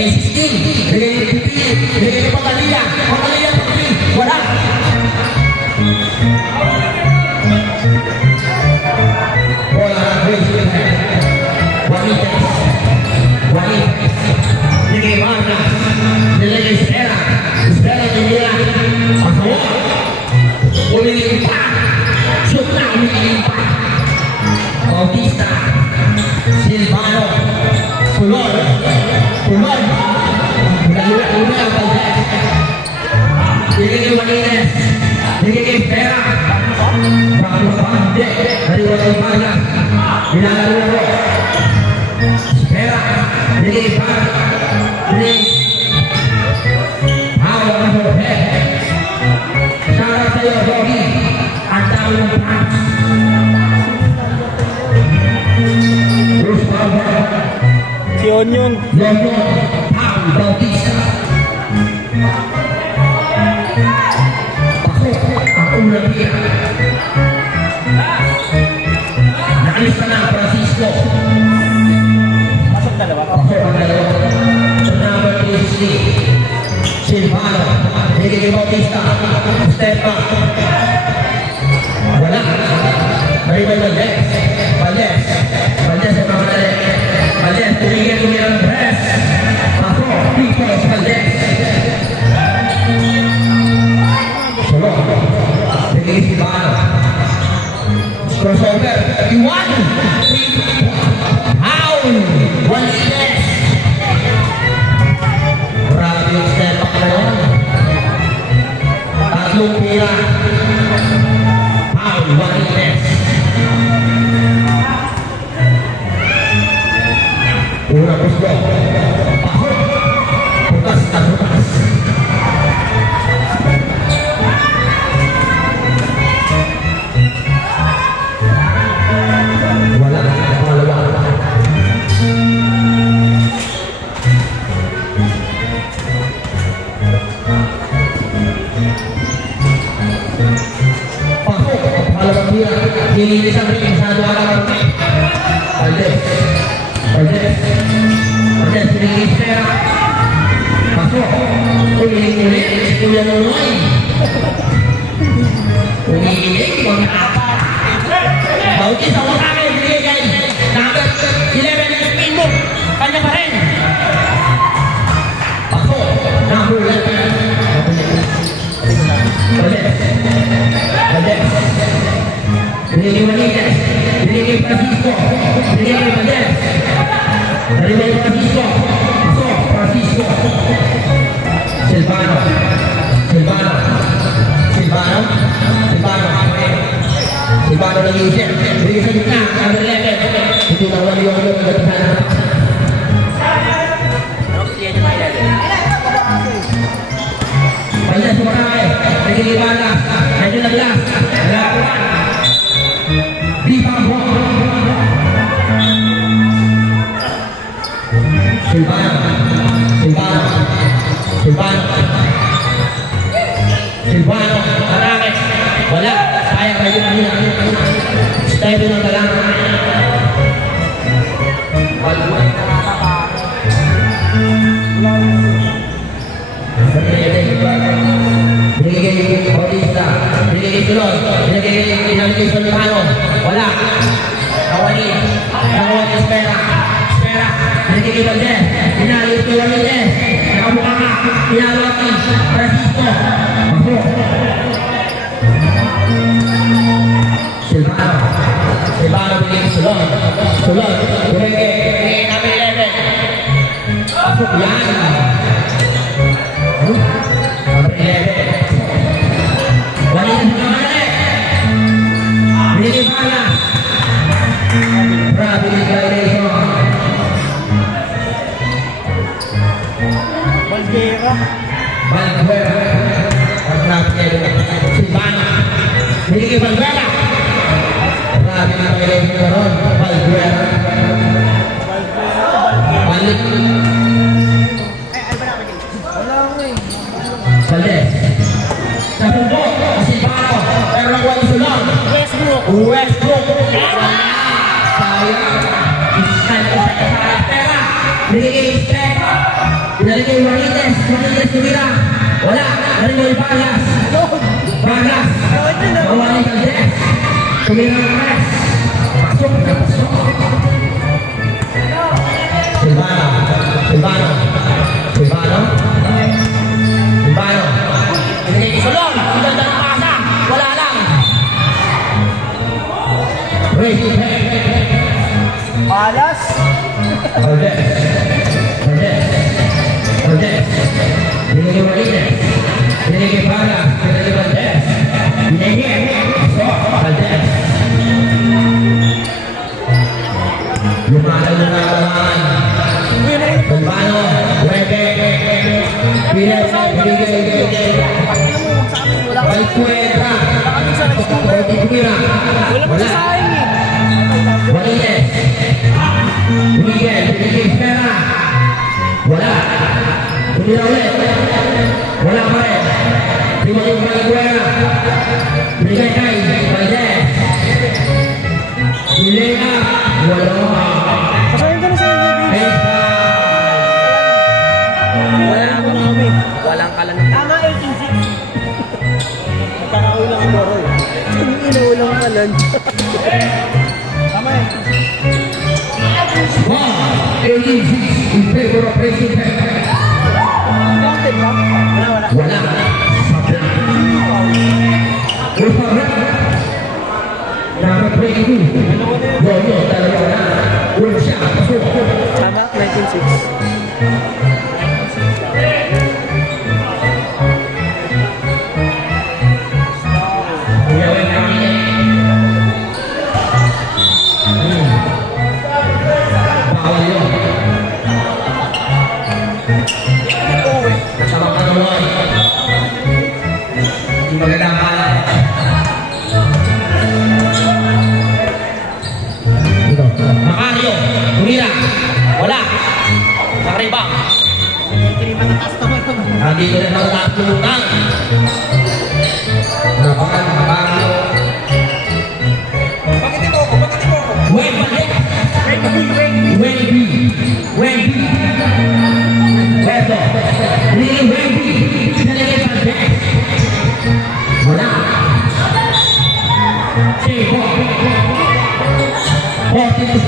May 16. Bigay ni Pipi. Bigay ni Pagaliya. Pagaliya, Pipi. Wala. Bola na Grace. Juanitas. Juanitas. Bigay Marna. Nilagay Stella. Stella nila. Ako. Ulilimpa. Shoot na ulilimpa. Bautista. Silvano. Pulon. Pulon. Una ang Valdez. Bigay Juanitas. Bigay Pera. Bago pa. Hindi. Naliwala yung Marna. Binalaro na ko. Pera. Bigay Pera. Bigay. Hawak na ko. Shout out sa'yo, Bobby. Ang tao ng pants. Bruce Bauer. Si Onyong. London. Paul Bautista. Ako, ang unang piya. Naalis na ng Francisco. Pasok dalawa. Ako ang dalawa. Sa number 3 Silvano. Bigay Bautista. Step back. Wala. Maribay Valdez. Valdez. Valdez ang mga dali. Valdez. Tumigil ng press. Ako. Pipos Valdez. Solo. Bigay Silvano. Crossover. Iwan. Foul. Valdez. Grabe yung step back na yun. Tatlong pira. Paul Juanitas. Una gusto. Pakot. Bukas at bukas. Wala. Wala. Nililis ang ring sa dua lang ng Valdez. Valdez. Valdez, nililis pera. Pasok. Ulit-ulit. Kuya Nonoy. Ulit-ulit. Mga apat. Bautista ako kami. Binigay kay number 11 ng spin book. Kanya pa rin. Pasok. Number 11. Valdez. Valdez. Binigay Juanitas, binigay Francisco, binigay Valdez, binigay Francisco, Francisco, Silvano, Silvano, Silvano, Silvano, Silvano nag-iisip, binigay sa gitna, number 11, ito na wali yung nagkatasan. Valdez sumakay, binigay Vargas, medyo naglas, nalakuan. Silvano. Silvano. Silvano. Silvano. Marami. Wala. Sayang kayo na niya. Style ng talang. Binigay Bautista. Binigay Tulon. Binigay Silvano. Wala. Kawani. Kawani Espera. Espera. Binigay Valdez. Pinalo ito Valdez. Nakabuka ka. Pinalo ako. Francisco. Pasok. Silvano. Silvano binigay Tulon. Tulon. Binigay namin 11. Pasok yan. Number 11. Wali na naman Binigay Vargas. Grabe ni Gairison. Valguera. Valguera. Grabe kayo. Silvano. Binigay Valguera. Grabe na Gairison na ron. Valguera. Balik. Valdez. Sa pupo. Silvano. Pero nakuha ni Sulong. Westbrook. Sayang. Iskan ko sa kasara. Pera. Binigay kay Step. Binigay kay Juanites. Juanites tumira. Wala. Narinig kay Vargas. Vargas. Mawali kang Jess. Tumira ng press. Pasok na pasok. Silvano. Silvano. Silvano. Silvano. Binigay kay Solon. Ang ganda ng pasa. Wala lang. Raise it. Malas. Valdez. Valdez. Valdez. Binigay Martinez. Binigay Vargas. Binigay Valdez. Binigay. Pasok. Valdez. Lumalaw na naman. Silvano. Webe. Binigay. Ay Cuenca. Tumira. Wala. Martinez. Miguel, binigay Pera. Wala. Tumira ulit. Wala pa rin. Timothy Valiguera. Binigay kay Valdez. Ilena. Wala. Pasahin ka na sa inyo, baby. Esta. Wala na kami. Walang kalan. Tama, 18-6. Magkakaulang ang loro. Inuulang kalan. Tama eh. In favor of Racing Pep. Counted ba? Wala. Wala. Ulfa Dapat 22. Bono talaga wala. Wala siya. Pasok. Tama, 19-6. Gawin kami niya. Bawal yun. Kasama ka naman. Hindi magandang kalat. Macario, tumira. Wala. Nakaribang. Nandito rin ang tatulungan. Napakan, Macario. Wendy. Wendy. Beto. Lili Wendy. Nalagay pa Jack. Wala. Sebo. Otis.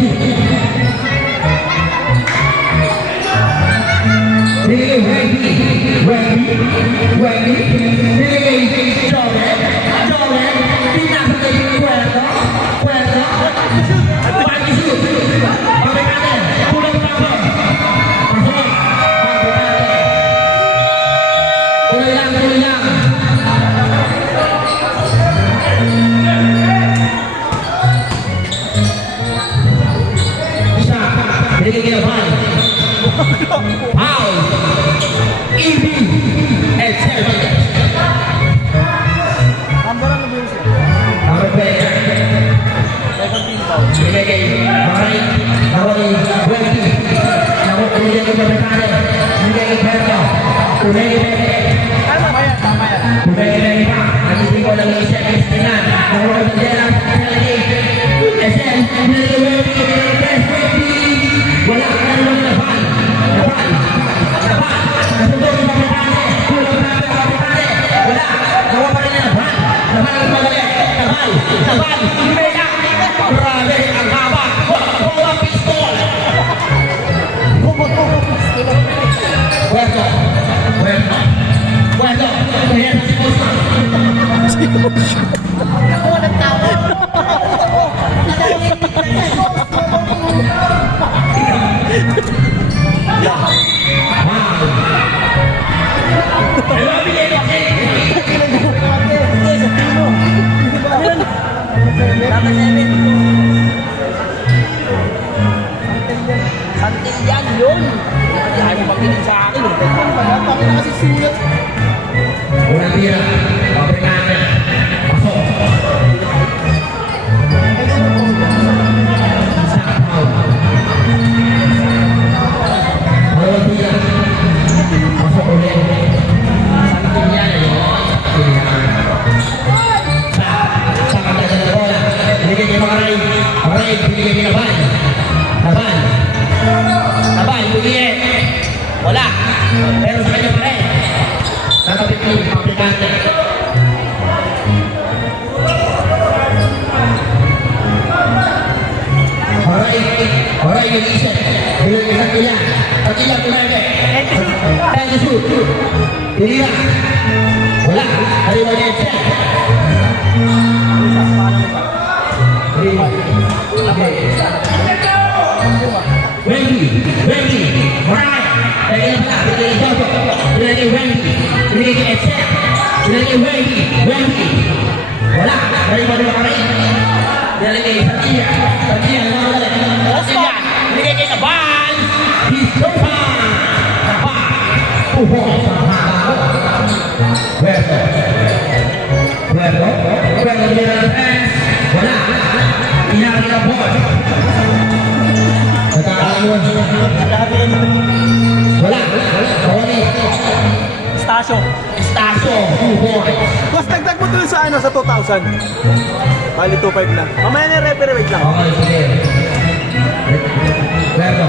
Lili Wendy. Wendy. Lili Joven. Pinapagay Puerto. Pag-isip. Pabay natin. Pulang tapos. Pasok. Tuloy lang. Isa. Binigay kinabahan. Paul. Ibi. And Cervantes. Ambaran na ba yun siya? Number 20. Binigay kay Maray. Nawali. Wendy. Binigay kay Babatane. Binigay kay Berto. Tunay kay Beke. Tama yan. Tunay kay Beke pa. Nagising ko lang yung isip. Kristinan. Nawala ng Dela. Pinalagay. SM. Binigay kay Wendy. Best Wendy. Wala. Nalulang na ban. Nasundo yung Babatane. Kulang na ang Babatane. Wala. Nawa pa rin na ban. Naban ang magalit. Naban. Beka. Grabe ang haba. Boba pistol. Puerto. Ayan si Costa. Santil yan yun. Ayaw mo makinig sa akin. Bakit na kasi sulat? Unang tira. Pabrikan na. Pasok. Sakpaw. Unang tira. Pasok ulit. Santil yan yun. Sa kagad na bola. Binigay kay Macaray. Macaray, binigay kay Laban. Laban, Luis. Wala. Pero sa kanya pa rin. Tatapit mo yung aplikante. Alright, yung isip. Bilang isang kanya. Pagkila, kumake. And to shoot. Pinila. Wala. Hariwa niya yung check. Hariwa. Wendy. Alright. Pagkila pala. Pagkila Jojo. Pinagay Wendy. Pinagay Excel. Pinagay Wendy. Wala. Hariwa niya kami. Pinagay Satya. Satya. Oscar, binigay kay Nabal. He's so far. Nabal. Puerto nila ng pass. Wala. Inari na ball. Nagkakalamon. Wala. Kawali. Stasyo. 2 points. Boss, dagdag mo dun sa ano, sa 2,000. Bali, 2,500 na. Mamaya na referee, wait lang. Okay, sige. Puerto.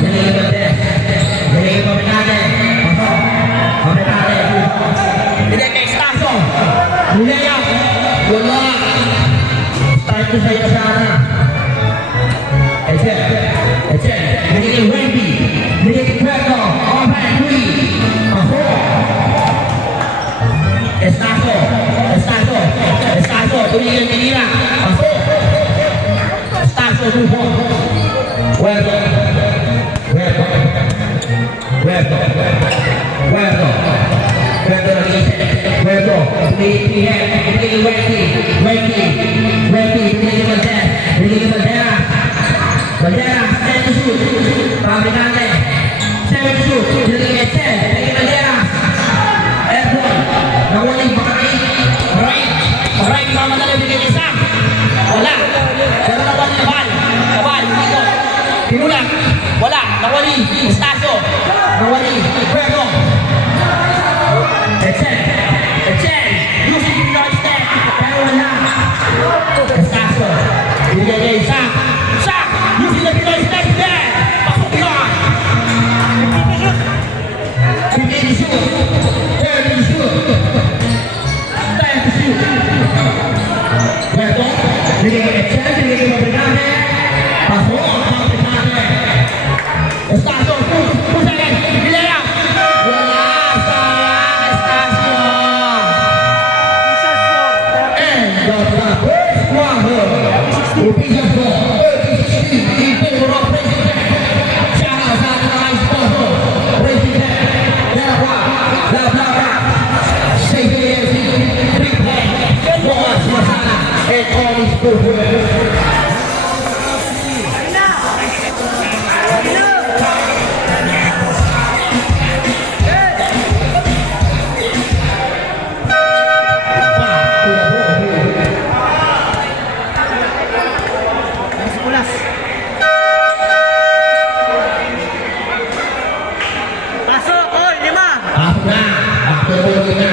Binigay mo din. Binigay mo natin. Pasok. Pamekate. Binigay kay Stasyo. Binigay. Wala. Start to say sana. Ece. Binigay Wendy. Binigay Puerto. Open 3. Pasok. Estaso. Binigay Manila. Pasok. Estaso. Puerto. Puerto. Binigay Wendy. Binigay Bandera. Stand to shoot. Pamikante. 7 shoot. Binigay Echel. Binigay Bandera. Airborne. Nawaling bakari. Alright, mamadali binigay kay Sam. Wala. Pero nawali Nabal. Dito. Pinulang. Wala. Nawali. Stasyo. Nawali. Puerto. Echel. Using Pinoy step. Pero wala. Estaso. Binigay kay Sam. Using the Pinoy step there. Pasok yun. 50 shoot. 30 shoot. 10 shoot. Puerto. Binigay kay Echel. Binigay kay Pamikante. Pasok. Pamikante. Estaso. Pusa yan. Bilaya. Wala. Sayang. Estaso. End of the first quarter. Official score, 30-16 in favor of President. Shout out sa ating mga sponsor. President, Delawa, Lablaba, Safety FC, Triple, Boas Masana, and all his co-workers. Pasok. Oy, 5. Pasok na, bakit na?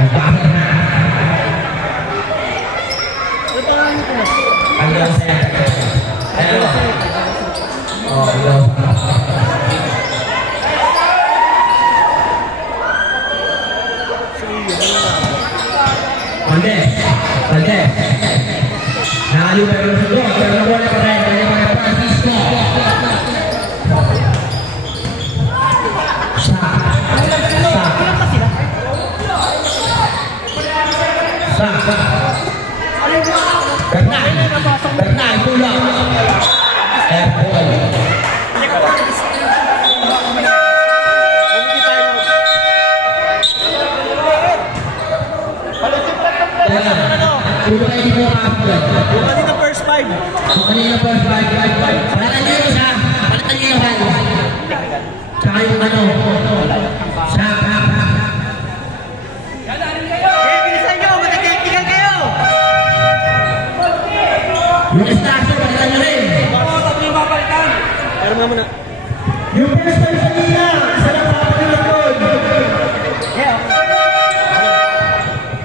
Ang bakit na? Hanggang sa hello. Hello. Valdez. Nakalibero sa doon, pero wala pa rin. Kaya mga Francisco. Bernal, pulang. Airport. Pulang hindi mo kapag. Kanina first 5. Kanina first 5. Palitan nyo yun ha. Palitan nyo yun. Tsaka yung ano. Bilisan nyo. Matagtigan kayo. Yung estasyon, palitan nyo rin. Pero muna. Yung first 5 kanina. Isa lang papakilan ko.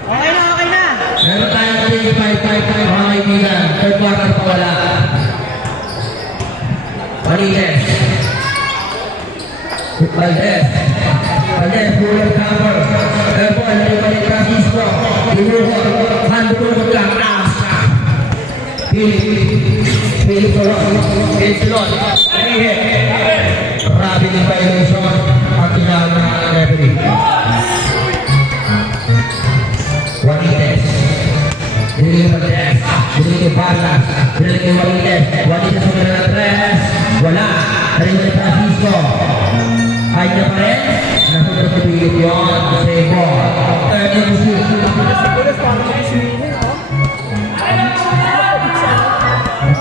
Okay na. Meron tayong 5 mga kaibigan. Third quarter pa wala. Marines. Valdez. Valdez, pulang cover. Airborne, nalibalik Francisco. Tinuho, handulog lang. Philip Solon. Rapid violation ang tinawag ng referee. Juanites. Dinili Valdez. Dinili Barlas. Dinili Juanites. Juanites sumira ng 3. Wala. Nalibalik Francisco. Ay niya pa rin. Nasunod sa Philip yun. Sebo. Third yung shoot. Pulis, paano mag-swimming, oh?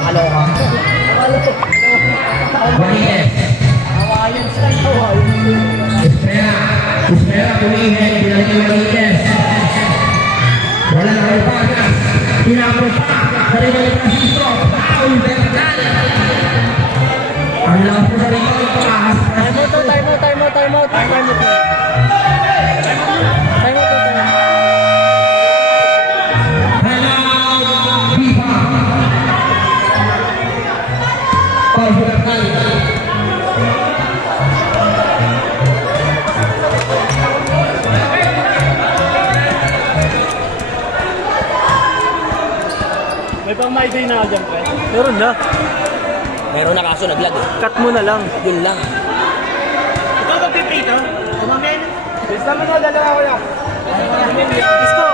Halo ka. Juanites. Hawayan style. Espera, pumihin, pinalik yung Juanites. Wala na kayo Vargas. Tinapos pa. Sarili ni Francisco. Paul Bernal. Ang lakas po sa rito. Ahas. Time out to, time out, time out, time out. Time out to. Time out to, time out. Hello, Viva. Paul Bernal. May pang may day na dyan, pre. Meron na. Meron na kaso naglag eh. Cut mo na lang. Yun lang. Ikaw ba pipito? Kumamin? Basta mo na, dalawa ko lang. Isko!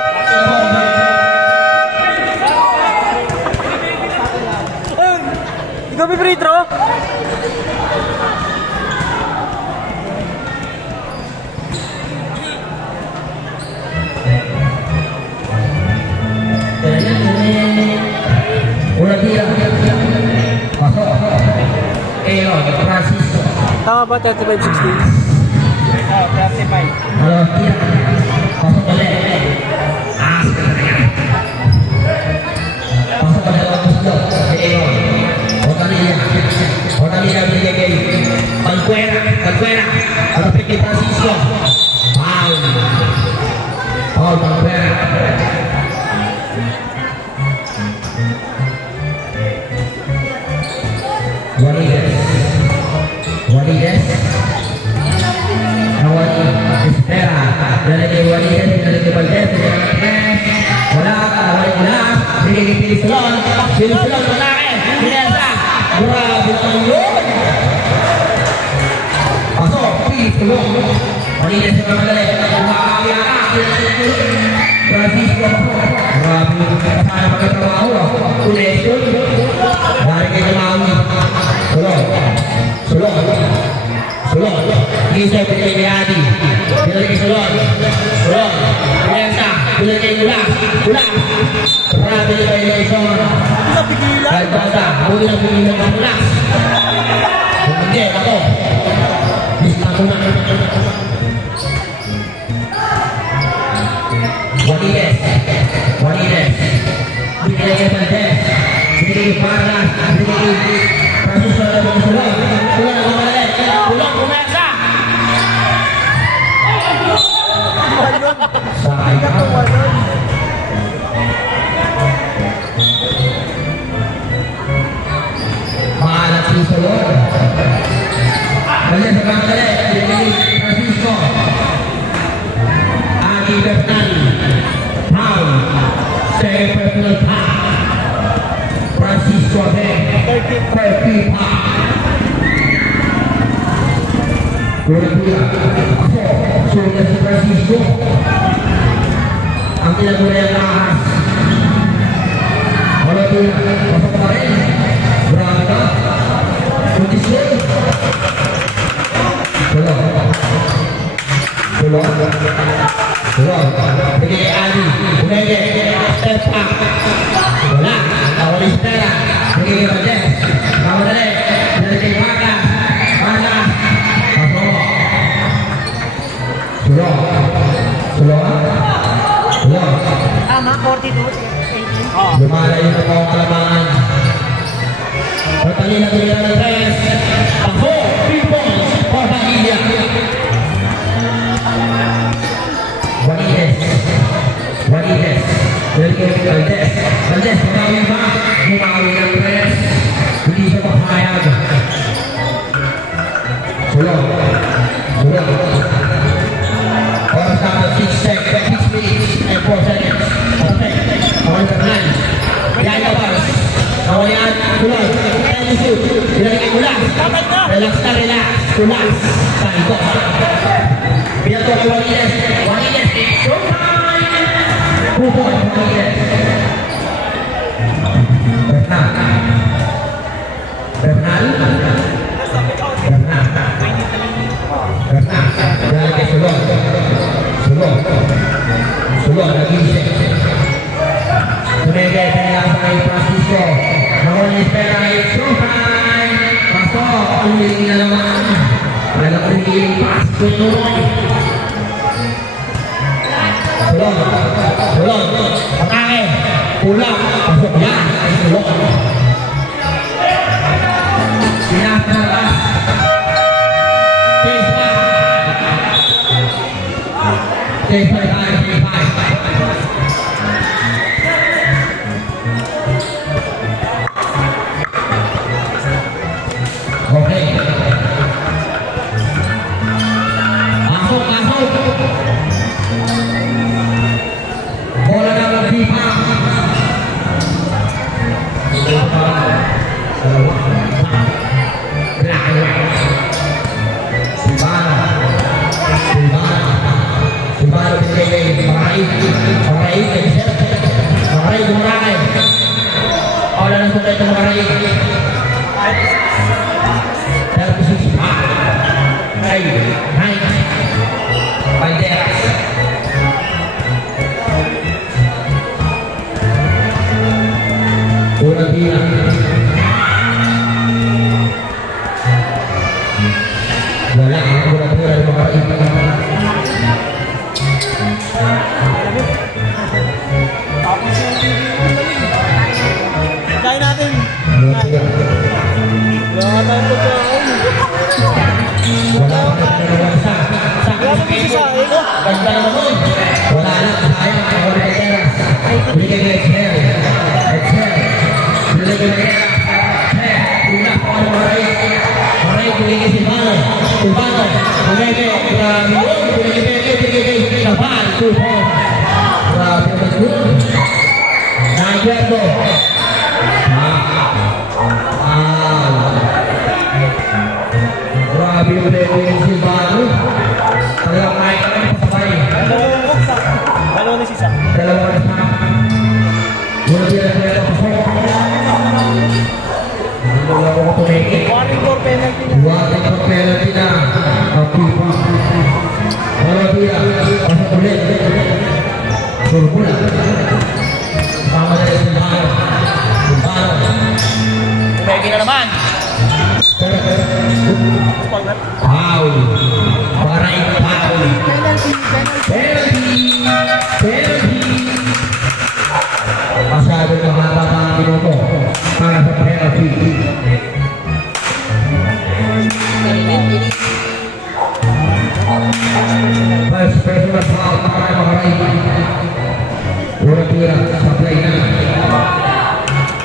Ikaw pipritro? Una tira. Pasok. Aaron Francisco. Tama ba 35-16? Oh, 35. Halo, tira. Pasok ulit. Pasok ulit ang gusto. Aaron. Otalilla binigay kay Palcuera. Ano kay Francisco? Paul Palcuera. Juanites. Nawali. Espera. Nalagay Juanites. Nalagay Valdez. Wala. Nawali na. Binigay kay Solon. Solon. Malaki. Pinesa. Grabe naman yun. Pasok. Solon. Juanites na madali. Kumakakaya ka. Francisco. Grabe yung kasama pagkatrabaho. Connection. Dari kay Jamawi. Solon. Isa ko kay Adi. Pinalik kay Solon. Pinesa. Pinalik kay Ulas. Grabe yung violation. Kahit bata. Huwag na pigilan ng Ulas. Kung hindi, ako. Lista ko na. Juanites. Binigay kay Valdez. Binigay kay Vargas. Binigay kay Francisco na mga Solon. Solon na kumalala. Solon, kumesa! Sayang. Maalat si Solon. Valdez sa kumalala. Binigay kay Francisco. Agi Bernal. Paul. Second personal foul. Francisco again. 30 pa. Gula-gula. Ako. Sulit si Francisco. Ang tinagula yung ahas. Gula-gula. Pasok pa rin. Grabe ka. Kondisyon. Tulong. Bigay kay Ali. Umege. Step up. Wala. Nawali si Tera. Bigay kay Valdez. Kamadali. Bigay kay Vargas. Pasok. Tulong. Tama, 42. Lumalayo na po ang kalamangan. Pagtalina ng 3. Ako, Pipons, Portagilla. Juanites. Bigay kay Valdez. Bumawi ba? Bumawi ng 3. Hindi siya papayag. Solon. Relax na, relax. Relax. Sa ito. Pinato kay Juanines. Juanines, showtime! Pupon, Juanines. Bernal. Bernal. Bernal. Bernal. Dahil kay Sulong. Sulong. Sulong, nag-iisip. Tumigay kaya kay Francisco. Juanines, kay showtime! Pasok, umiling na naman. Walang umiling pas. Tuloy. Sulong. Sulong. Patake. Pulang. Pasok yan. Sulong. Pinakalas. T5. T5 tayo. T5. Okay. Masuk, masuk. Bola dalam pipa. Wala ang pura-pura ng mga Kain natin. Wala tayong pagkain. wala ang pagkakaroon sa Wala mo kasi sa akin. ganda naman nun. Wala lang, sayang ako na teras. Binigay ko exhale. Exhale. Binigay ko exhale. Una ko ang maray. Maray, binigay si Bano. Si Bano. Binigay. Grabe yun. Binigay. Sabal. Tupo. Grabe naman yun. Nagyado. Grabe yung binigay si Bano. Talagang kahit kami pasabay. Dalawang buksa. Dalawa na sisa. Dalawa na sa wala din ang pwede pasok. Hindi lang ako tumingin. Warning for penalty na. Warning for penalty na ang FIFA. Wala din ang pasok ulit. Surbula. Tama na rin si Bano. Si Bano. Pwede na naman. Foul. Paray foul. Penalty. Penalty. Penalty. Masyadong mahaba pa ang minuto para sa penalty. First personal foul para kay Maharay. Ura-tura sa play na.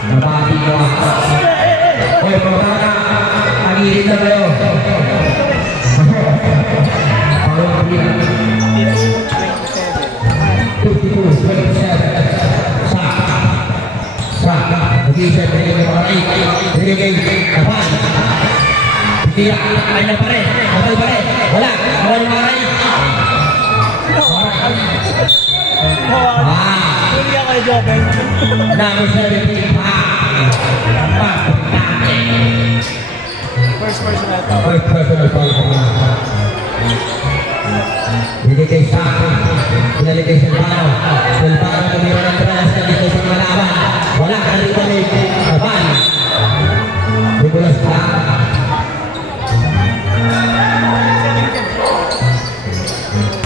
Nabati ko ako. Oy, mga bata, agirin na kayo. Parang agirin. 52-27. Sa. Nag-iisip. Binigay. Kapan. Tiyak. Ay na pa rin. Kapal pa rin. Wala. Kapal pa rin. Huli ka kay Joven. Number 17. First personal to. First personal foul ko na. Binigay sa Binigay sa Bano. Silvano tumira ng tres na dito sa malaban. Wala ka rin balik. Kapan. Nicolas pa.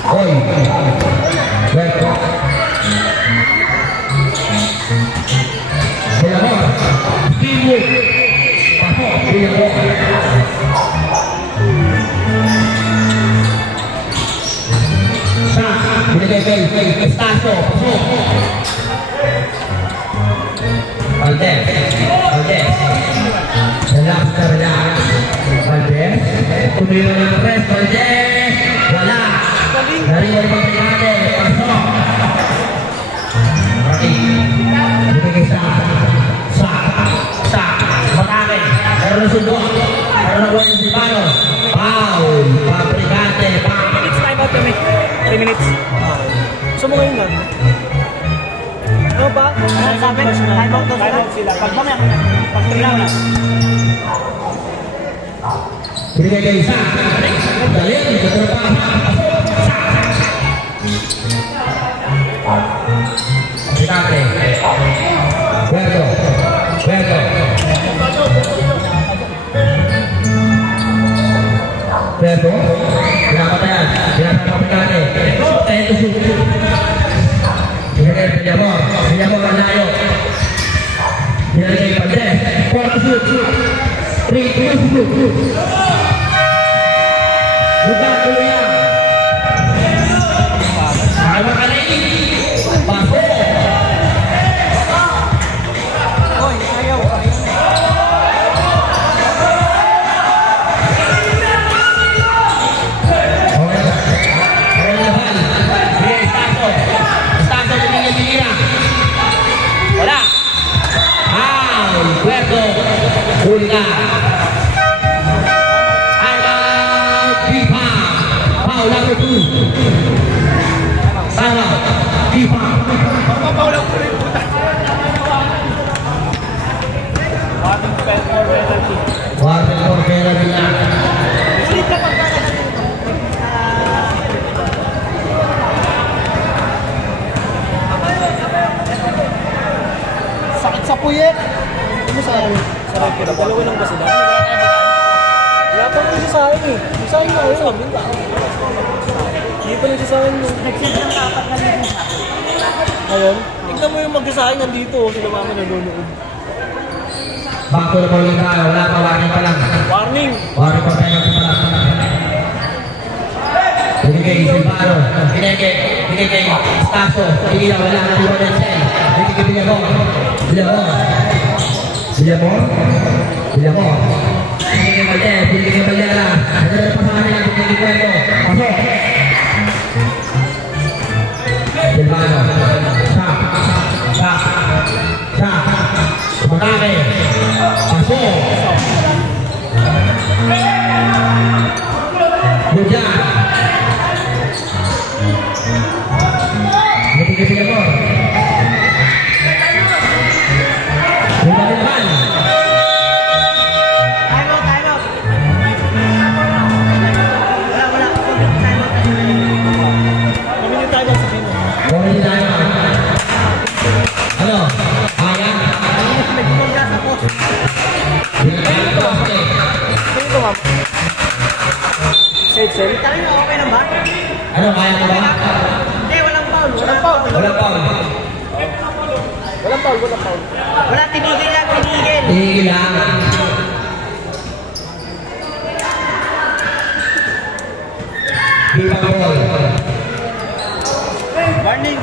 Oy. Berto. Villamor. Steamwood. Paso. Villamor. Binigay kay Estacio. Pasok. Valdez. Valdez. Relax na relax. Valdez. Tumira ng press. Valdez. Wala. Nariwal pang tingate. Pasok. Okay. Binigay sa. Matake. Meron na sundo. Meron Ano ba yung Silvano? Foul. Pabrikante. Foul. Minutes time out kami. 3 minutes. Gusto mo ngayon nun? Ano ba? Sabi, time out daw sila. Pag mamaya, pag 3 lang. Binigay kayo isa. Dali. Ito pa. Pabrikante. Puerto. Puerto. Puerto. Pinapatayan. Pinapatayan. Ito shoot. Binigay Villamor. Villamor ang layo. Binigay Pandez. Puerto shoot. 3 shoot. Buka dulu ya. Sama kali ini. Baso. Oy, ayaw. Wala. Puerto. Hulga. Foul number 2. Sana. Pipa. Warden Corvera nila. Sleep na pagkakasin. Sakit sa puyet. Ano mo sa akin? Sarap ko na. Dalawa lang ba sila? Wala pa rin sa akin eh. Sa akin na ayun. Hindi pa rin sa akin yung... Nag-send ng dapat na rin sa akin. Ngayon? Tignan mo yung mag-sa akin nandito. Sila mama nanonood. Back to the ball tayo. Wala pa, warning pa lang. Warning! Warning pa penalty pa lang. Binigay Silvano. Binigay Staso. Hindi na wala na liwan ng Sen. Binigay Villamor. Villamor. Binigay Valdez. Binigay Valdera. Ano na pa sa kanila? Binigay Cuervo. Pasok. Silvano. Shot. Matake. Pasok. Hujan. Binigay Villamor. Bumalikan. Time out! Wala. Time out. Kami yung time out sa Pino. Bumalikan tayo. Ano? Kaya? Nagpagka sa post. Binigay ko. Sino ito, ma'am? Save. Tayo na, okay na ba? Ano? Kaya mo ba? Hindi, walang foul. Walang foul. Wala pa. Wala, tinigil lang. Tingin lang. Bilang ball. Warning.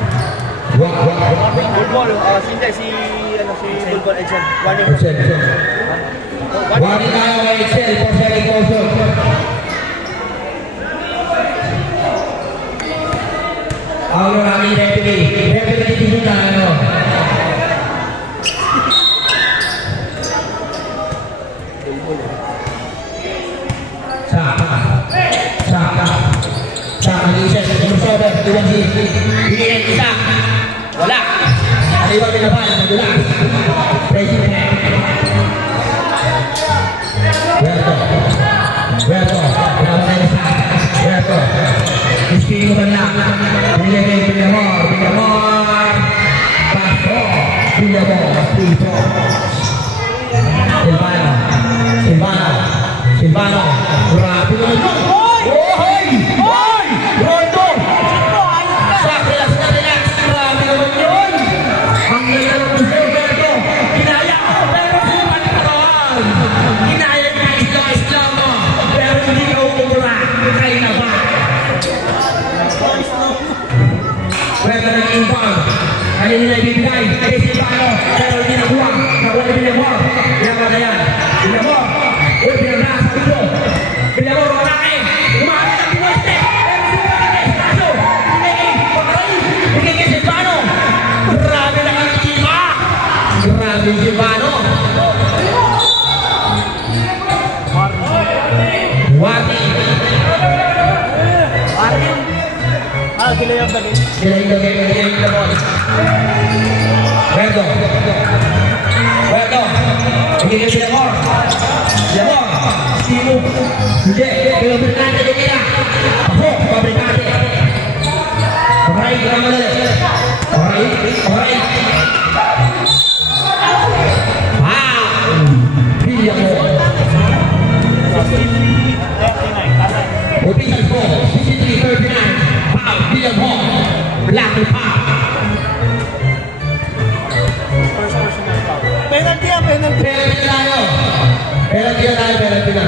Bulbol. Si Bulbol Edson. Warning. Warning tayo kay Excel for second motion. Ang maraming referee. Referee dito na ano. Sa Malaysia, Musober, tuwang hindi isa. Wala. Ano yung pinabal? Madulas. President. Puerto. Pinabal na sa Puerto. Ispino ba na? Binigay Villamor. Paso. Villamor. Pito. Silvano. Grabe naman yun. Hoy! Rondo! Relax. Grabe naman yun. Ang nangyari ko sa Roberto. Kinaya ko, pero suman ka naman. Kinaya ka isla mo. Pero hindi ka umura. Kaya na ba? Pwede na inbound. Ano nila ibibigay? Kaya Silvano. Pero hindi nakuha. Nakuha ni Villamor. Villamor na yan. Villamor. Uy, Villamor. Villamor, malaki. Umahal ang pinueste. Pero sumunod na Estaso. Bigay kay Silvano. Grabe na kang iba. Grabe Silvano. Wati. Kilayang galing. Sila yung gagawin. Berto. Bigyan sila mo. Sino? Hindi. Pero Bernate Lumina. Ako, Bernate. Okay, kita mo ulit. Okay. Bigyan mo. Official po, 63-39. Bigyan mo. Black and pop. Penalty yan, penalty. Penalty na.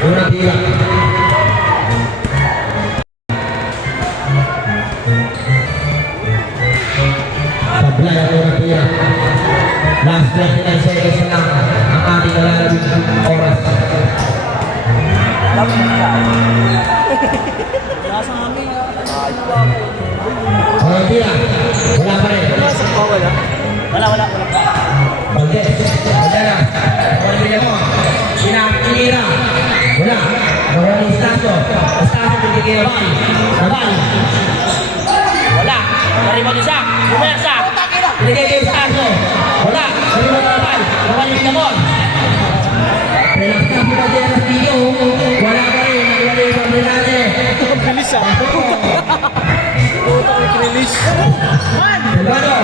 Unang tira. Sablay ang unang tira. Last 29 seconds na lang ang ating nalalabing oras. Nasa amin. Unang tira. Wala pa rin. Wala. Balde. Balde. Balde mo. Sinira. Wala. Nawala ni Estacio. Estacio pinigil Naval. Wala. Narimod isa. Bumersa. Pinigil kay Estacio. Wala. Narimod na Naval. Naval yung Pinamon. Pinagtapo pa dyan ang Pio. Wala pa rin. Nawala yung Pamilane. Ang bilis ah. Puta ko release. Delgado.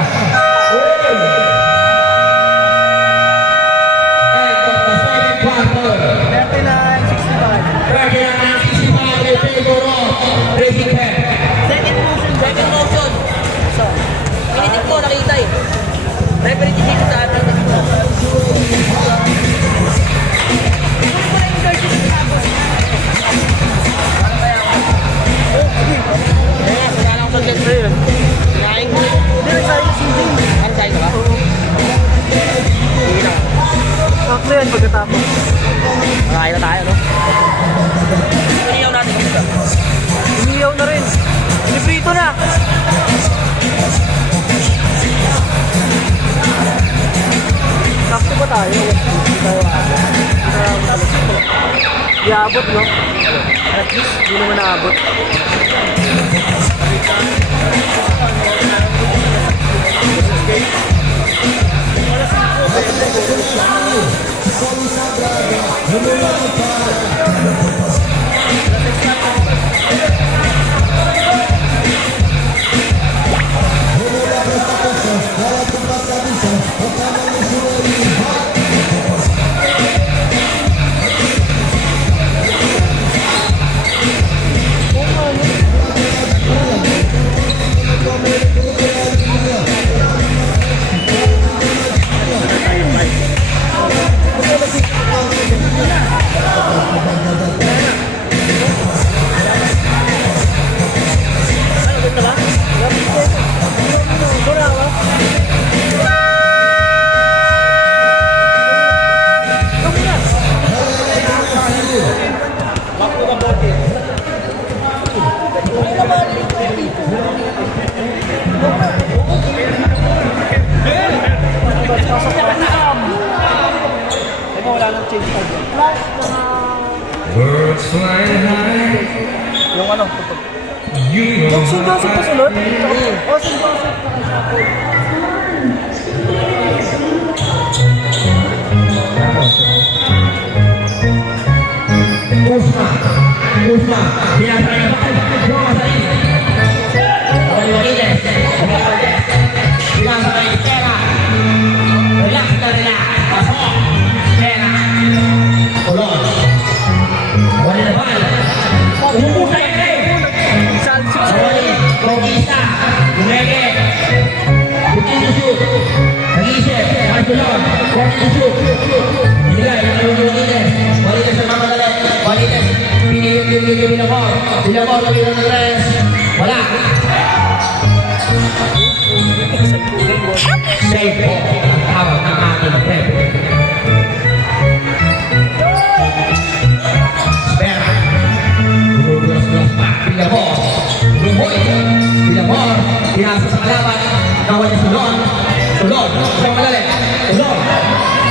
Quarter. 39-65 in favor of Racing Pep. Second motion. Pinitik ko, nakita eh. Referee tinig sa atin. Wala lang sa gentro yun. Sinaing ko. Ano sa'yo ka ba? Hindi na. Sakto yan pagkatapos. Makain na tayo, no? Iniyaw natin kami ba? Umiyaw na rin. Librito na. Sakto ba tayo? Hindi tayo iabot, no? At least, hindi naman naabot. Birds flying high. Yung ano? You know St. Joseph pa sunod? O, St. Joseph pa kayo. Usma, binatay na bakal, buwan sa rin. Awal yung Iles, binatay na Pera. Relax na relax, pasok, Pera. Ulon. Awal na bal. Umuusay na rin. Awal, Progista, Lumege. Bukin to shoot. Nag-iisip, Marculon, Bukin to shoot. Binigay, yung Iles. Walites sa mga madali. Walites. Pinigil Villamor nabilang ng tres. Wala. Save po ang tawag ng ating Pep. Spera. Gumugulas pa. Villamor. Villamor. Pinasa sa kalaban. Nawal niya sa doon. Tulog. Isang madali. Tulog.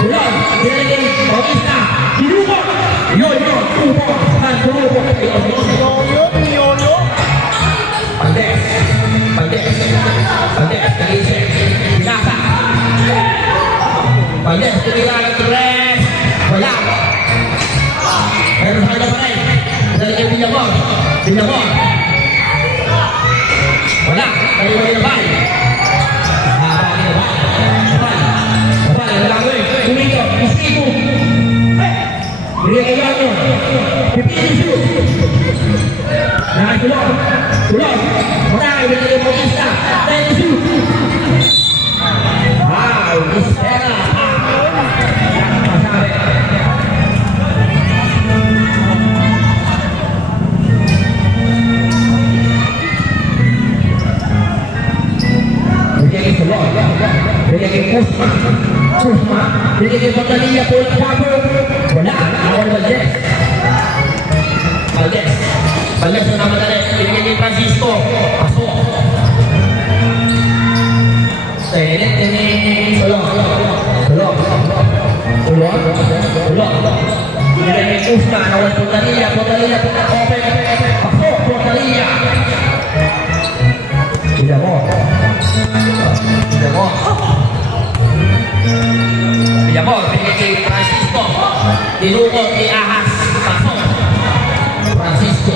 Tulog. Pinalagay. Bautista. Sinuko. Yun. Tupo. Tupo. Yolo. Pandes. Nag-isip. Pinasa. Pandes. Tumira ng tres. Wala. Pero sa kanya pa rin. Pinalagay Villamor. Wala. Kaliwali na ba? Binigay Portalilla po ng Pablo. Wala. Awal Valdez. Valdez na namadali. Binigay kay Francisco. Pasok. Tulog. Binigay kay Usman. Awal Portalilla po ng open. Pasok. Portalilla. Villamor. Binigay kay Francisco. Dinukot ni Ahas. Pasok. Francisco.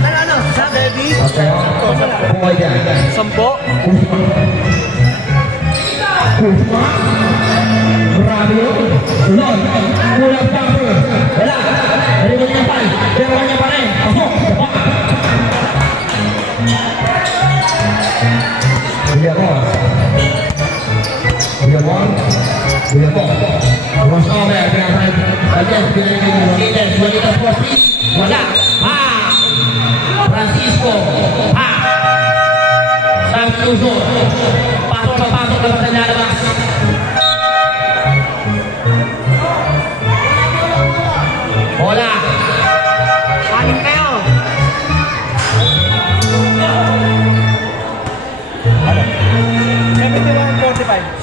Ano? Sa Debbie? Okay. Buhay dyan. 10. Kusma. Grabe yun. Lord. Kulang bumper. Wala. Narinig niya pa. Pero kanya pa rin. Pasok. Villamor. Crossover. Valdez. Wala. Francisco. Sabi Luso. Pasok na sa lalabas. Bola. Aling kayo.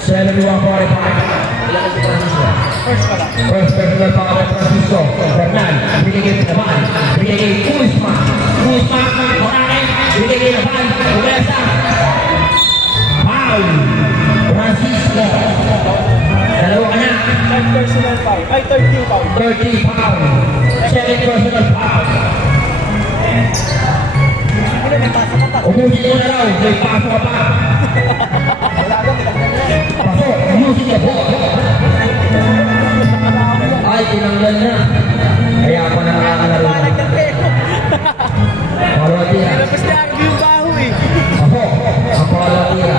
71-45. First pala. First personal power Francisco. Bernal. Binigay kay Laban. Binigay kay Kuzma. Morales. Binigay kay Laban. Umesa. Paul. Francisco. Dalawa ka na. Third personal foul. Ay, 13 foul. 30 pound. Second personal pound. Hindi may pasok ka pa. Umusin mo na raw. May pasok ka pa. Wala daw, nilagyan na. Pasok. Using the ball. Ay, tinanggal na. Kaya pa na nakakalaro. Palo tira. Tapos na yung baho eh. Ako, ang palo tira.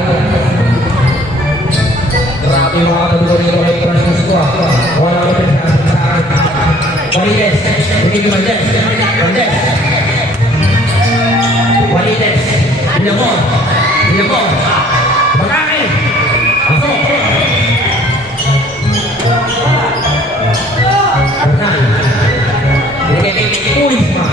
Grabe yung mga kategori ko kay Francisco. Wala ko din sa akin. Valdez. Hindi ko Valdez. Villamor. Bagay. Ako. Bernal. Binigay kay Kuzma.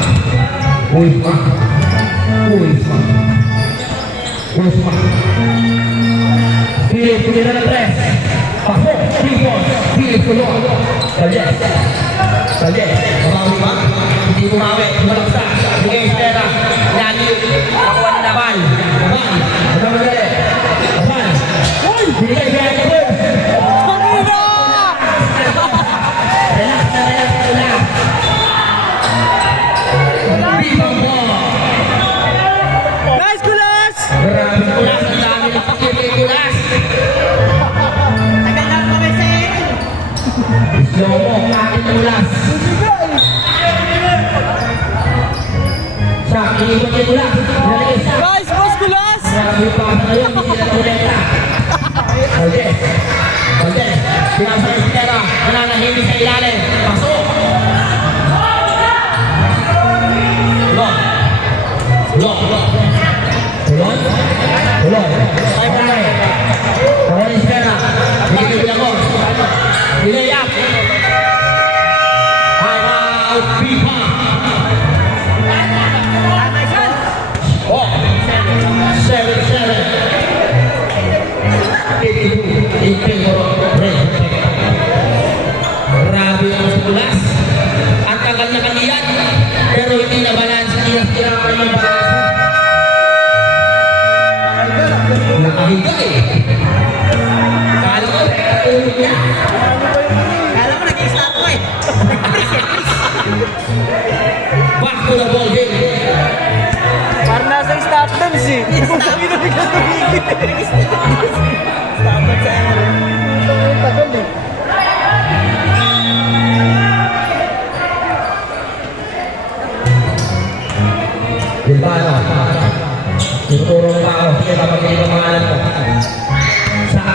Pilih na ng tres. Pasok. Pilih tulong. Valdez. Mabawi ba? Hindi bumawi. Malaksa. Bigay Estera. Lagi. Nakuha ni Laban. Laban. Binigay kay Ate. Relax. Bibang mo. Nice, Kulas! Maraming kulas. Ang dami ng pakipay kulas. Tagal lang kami sa Slow mo. Akin kulas. Sa inikot niya kulas. Nalagay sa. Nice, boss, Kulas! Grabe pa sa ngayon. Hindi na kuleta. Valdez. Pinasa yung Estera. Nananahimik sa ilalim. Pasok. Tulong. Tawag ni Estera. Bigay Villamor. Ilay-up. Time out. Pipa. Oh. 7-7. in favor of Red. Grabe ang sulas. Ang tagal na kandiyan, pero hindi na balance, hindi na sirapan yung balance. Nakahiga eh. Kala ko, tulog niya. Kala ko nag-i-stop ko eh. Back to the ball game. Parang nasa stop dance eh. Yung kami na bigla tumigil eh. Stop dance sa ano. Ang tagal eh. Di ba, tinuturo mo pa ako. Sige, papagili ko mga alam ko. Sa.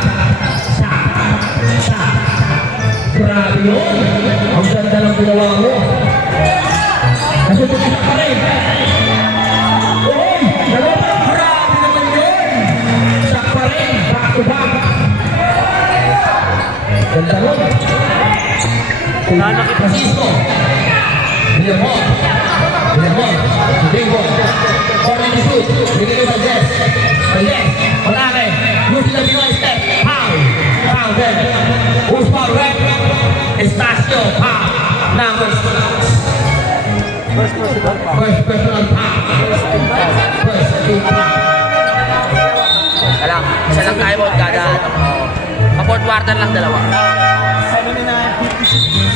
Grabe yun. Ang ganda ng ginawa mo. Nasutukin pa rin. Uy! Dalawa! Grabe naman yun! Sak pa rin. Back to back. Ganda nun. Francisco. Villamor. Bingo. Corner to shoot. Bigay kay Valdez. Malaki. Using the Pinoy step. Pow then. Who's foul red? Estacio. Pow. Numbers. First personal foul. First personal foul. First team foul. Alam, isa lang tayo mo kada ano. Sa fourth quarter lang dalawa.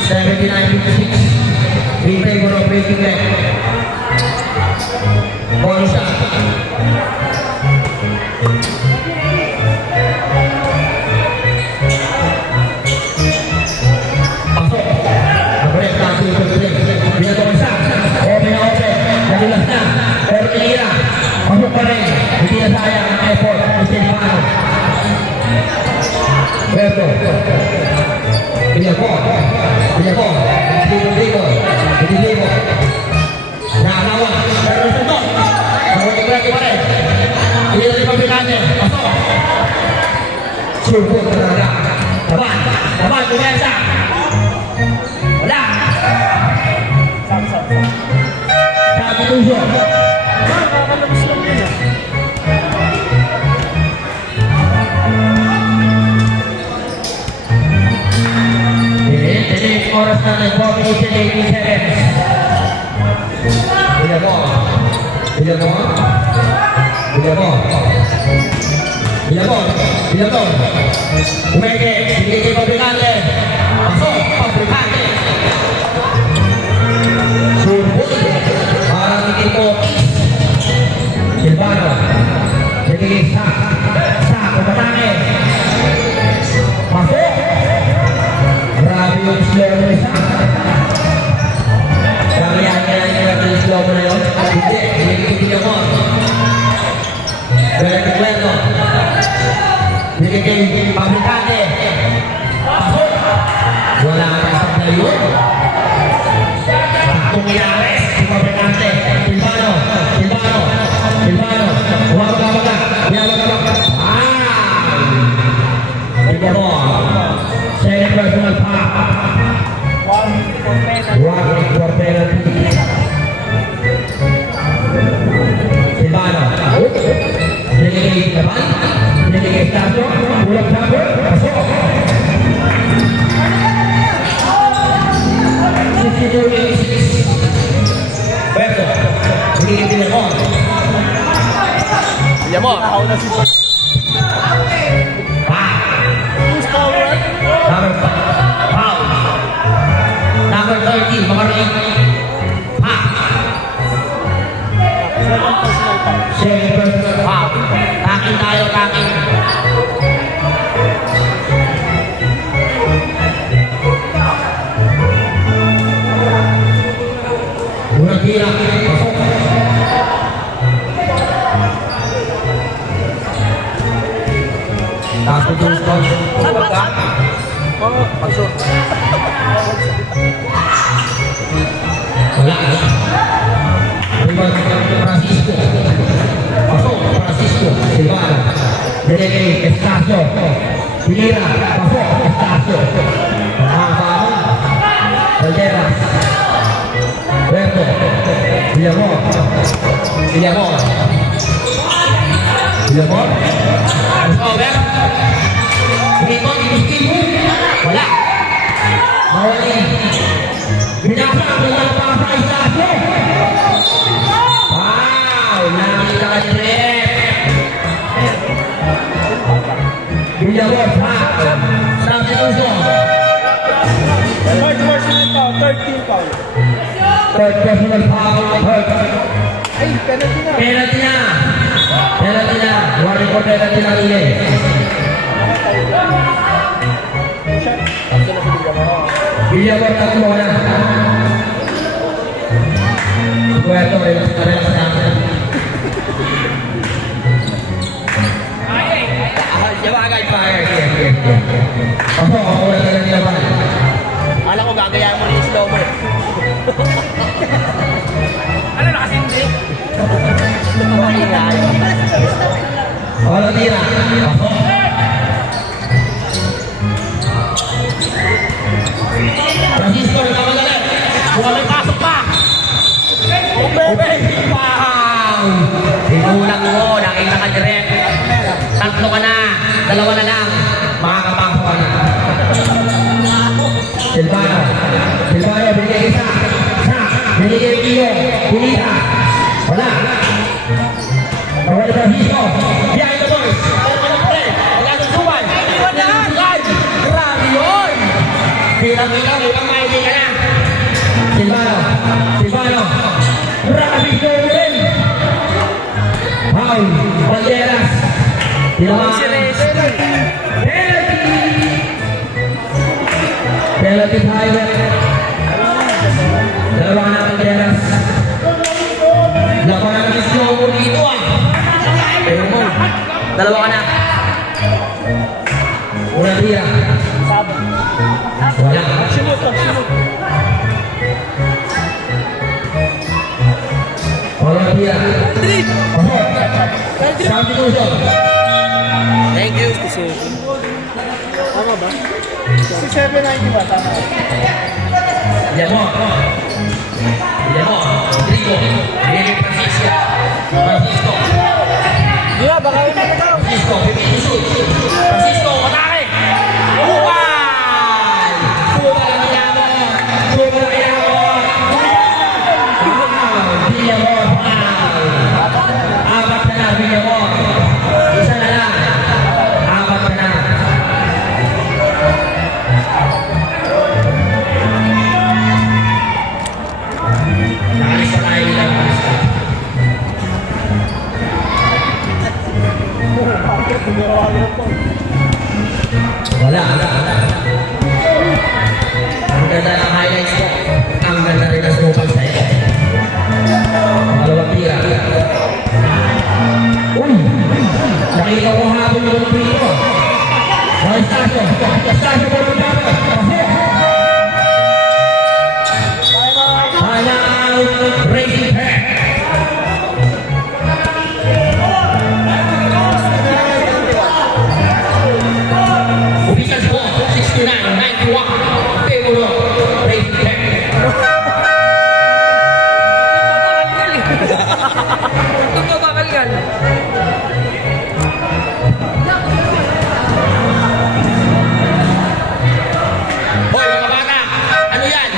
79-56. In favor of breaking red. Ball shot. Pasok. Nabrek tayo ito today. Dito ko isa. Open na open. Nadulas na. Pero tinira. Pasok pa rin. Hindi na sayang ang effort. Isilipano. Berto. Villamor. Dito. Nakakawa. Pero ito. Nakulit pa rin. Hindi na rin pabinate. Pasok. Surpo talaga. Laban. Kumesa. Wala. Sabi tuso. Nakakalabas lang yun ah. Ini oras na nag-population 87. Villamor. Umeke. Hindi kay Pabricante. Pasok. Pabricante. Surbol. Parang equipo. Silvano. Sige, sa. Kumatake. Pasok. Grabe yung slow mo isa. Kaya yung slow mo na yun. Hindi mo. Bueno. Hindi kay Pabricante. Pasok. Wala ka sa yun. Kung iares, si Pabricante. Silvano. Huwag-huwag. Hindi mo. Second personal foul. One for penalty. Silvano. Binigay naman. Binigay Estacio. Bulag number. Pasok. 62-86. Berto. Binigay Villamor. Villamor. Nakauna si Boss. Who's foul red? Number 30, mga rin. Second personal foul. Takin tayo. Unang tira. Pasok. Tapos yung spot. Pag-shoot. Wala. Francisco. Pasok. Silvano. Binigay Estacio. Pinira. Pasok. Estacio. Nakakano. Valderas. Berto. Villamor. Over. Hindi mo. Villamor, foul. Substitution. Third personal foul, third team foul. Third personal foul. Hurt. Ay, penalty na. Penalty na. Penalty na. Warning for penalty na rin eh. Shot. After na si Villamor. Villamor, tatlo na. Puerto, relax ka na. Jawagay fire. Ako wala na lang naman. Alam ko, gagayaan mo rin yung slow mo eh. Ano na kasi hindi? Wala tira. Ako. Francisco, nagkamagali. Mukhang may pasok pa! Open! Wow! Sinulang mo, nakita ka direct. Tatlo ka na, dalawa na lang. Makakapasok ka na. Silvano, binigay isa. Binigay Pio, Pinita. Wala. Nawala Francisco. Behind the boys. Wala pa rin. Wala sa suman. Grabe yun! Bilang-bilang, ibang maigi ka na. Silvano. Grabe yun rin. Foul, Banderas. Tinamaan. Penalty highway. Dalawa na ang Banderas. Laban ang slow mo dito ah. Pero mo, dalawa ka na. Una tira. Sabi. Wala. Sinut. Wala tira. Substitution. Thank you. Tama ba? 6790 ba? Tama. Villamor. Rodrigo. Viene Francisco. Di ba? Baka yun na daw. Francisco, shoot. Francisco, atake! Huwag! Suga lang Villamor! Villamor, foul! Apat ka na, Villamor. Isa na lang. Apat ka na. Nakalis na tayo lang. Wala. Ang ganda ng highlights ko. Ang ganda rin ang sumukal sa iyo. Dalawang tira. Nakita ko habol yung pito. Estasyo po ng dapat. Timeout. Racing Pack. Official score, 69-91. Pegulo, Racing Pack. Ito bakal yan. Hoy, mga bata! Ano yan?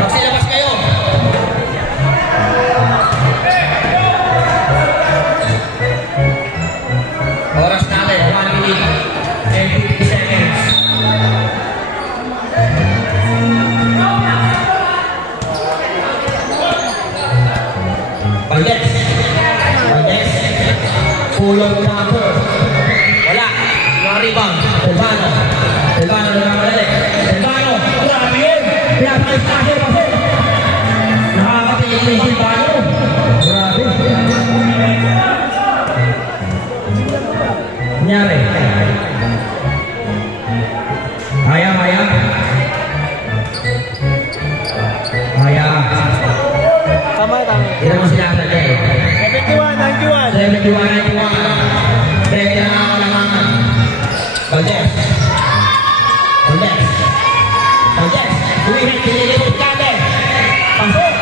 Magsilabas kayo! Oras natin, 1 minute and 50 seconds. Baldes. Pulong number. Wala. Mga rebound. Silvano nagkakalali. Silvano. Grabe yun. Pinapakistake. Pasok. Nakakatingin ni Silvano. Grabe. Nangyari. Maya. Tama. Hindi naman sinasadya eh. 71-91. 71-91. Pwede na ako naman. Baldes. Huwihit, pinilipot kami. Pasok.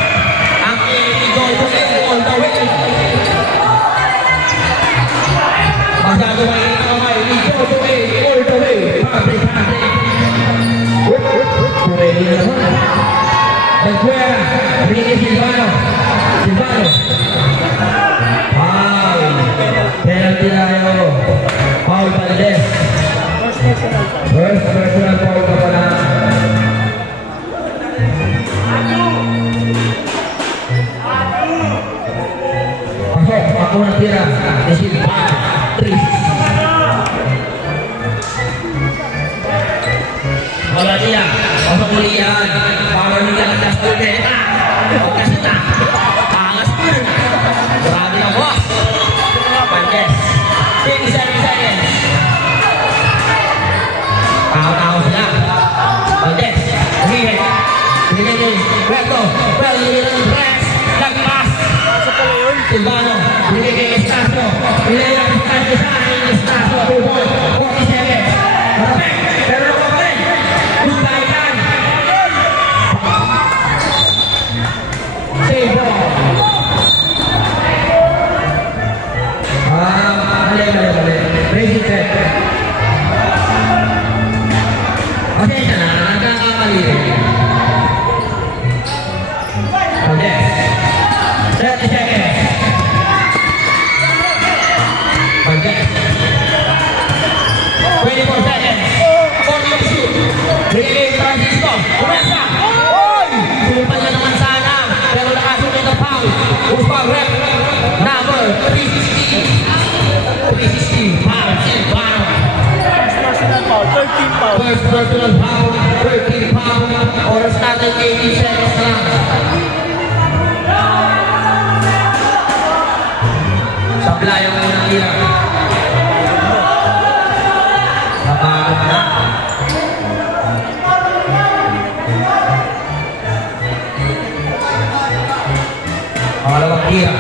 Ang pinigol ko all the way. Masyado mainit ang kamay. All the way. Pabrik. Pwede na naman. Nagkuwera. Rini Silvano. Foul. Penalty tayo. Foul Baldes. personal pa. First personal foul ka pala. Pasok, ako ng tira. Isin, 3. Wala niya. Pasok ulihan. Para nila ang last two beta. Kasi na. Pangas mo yun. Grabe na boss. Pantes. 27 seconds. Tao-tao sila. Pantes. Ulihin. Ulihin yun. Puerto. Well, ulihin ng Rex. Nagpas. Kaso pala yun. Silvano. Ulihin kay Estacio. Ulihin ang Estacio sa akin. Estacio. 2 ball. 47. Perfect. Pero na pa rin. Goodbye yan. Save ball. Mali. Raise it set. Pasensya na, nagkakamali rin. Okay. 30 seconds. Okay. 24 seconds. 40 shoot. Bigay Francisco. Kumesa. Oy! Sumpa niya naman sana. Pero nakasunod na foul. Who's foul rep? Number 360. 360. Foul. Foul. Personal foul, 13 foul. First personal foul, 13 foul, oras natin 80 seconds lang. Sabla yung unang tira. Napagod na. Pangalawang tira.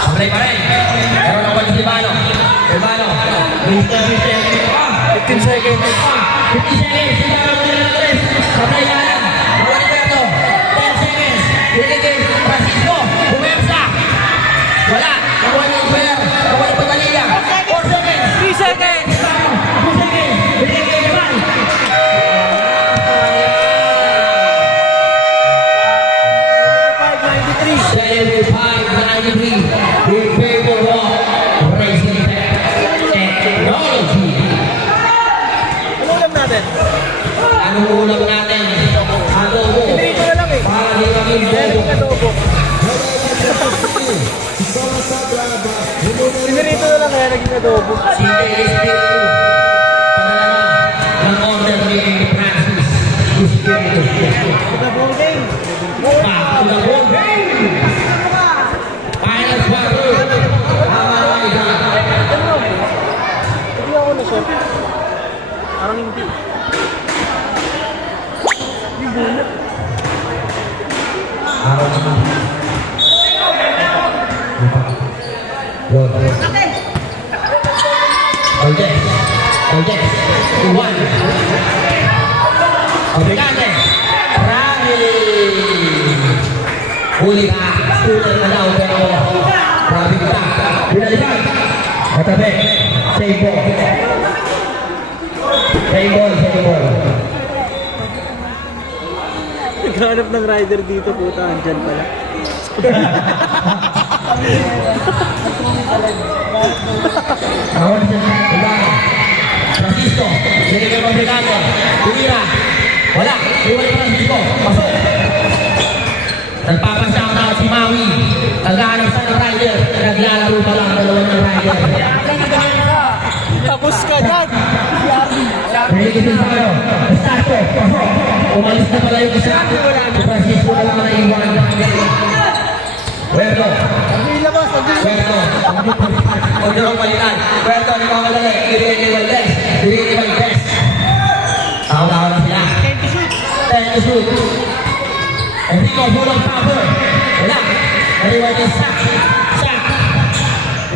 Sablay pa rin. Meron ako si Silvano. Silvano. 15 seconds. 50 seconds. Silvano mo nila ng 3. Sablay na lang. Mawali ka ito. 10 seconds. Binigay Francisco. Bumersa. Wala. Nakuha niya yung player. Nakuha niya Padalilla. 4 seconds. 3 seconds. 2 seconds. Binigay naman. 593. 75-93. In favor of Racing Tech and Technology. Ano ulam natin? Anong ulam natin? Adobo. Pinirito na lang eh. Para di kami Meron bobo. ka adobo. Pinirito na lang kaya naging adobo. Si Espiritu. Panalama ng order ni Francis. Espiritu. Adobo game. Pagkabong game! Final quarter. Amarayga. Hindi ako na chef. Parang hindi. Hindi bunot. Araw naman. Yun. Okay. Okay. 2-1. Obrigado. Rami. Huli ka. Shooter na daw pero grabe ka. Binalikan. Katabi. Save ball. Save ball. Save ball. Naghanap ng rider dito, puta. Andyan pala. Ahora se Silvano. Francisco. Tiene que complicando. Tumira. Wala. Iwan ni Francisco. Pasok. Nagpapasang na si Maui. Naghahanap sa ng rider. Naglalaro pa lang. Dalawa ng rider. Tapos ka dyan. Pwede ko Silvano. Estacio. Pasok. Umalis na pala yung isa. Si Francisco na lang na iwan. Puerto. Puerto. Huwag niyo kong palitan. Puerto, hindi ko madali. Ibigay ni Valdez. Ibigay ni Valdez. Tao-tao na sila. 10 to shoot. Enrico, bulong power. Wala. Naliwan niya sack. Sack.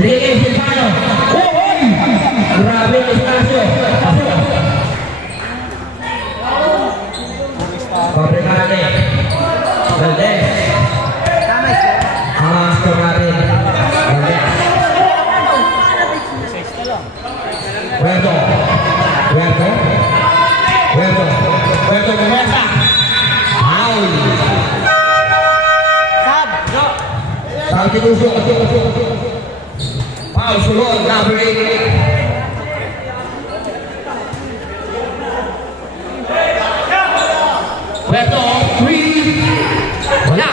Ibigay ni Silvano. Oh, oy! Grabe yung Estacio. Pasok. Fabricante. Valdez. Master natin. Valdez. Puerto. Puerto. Puerto. Puerto Gomesa. Foul. Sab. Foul, tinusok. Foul, sulod. number 8. Puerto, 3. Wala.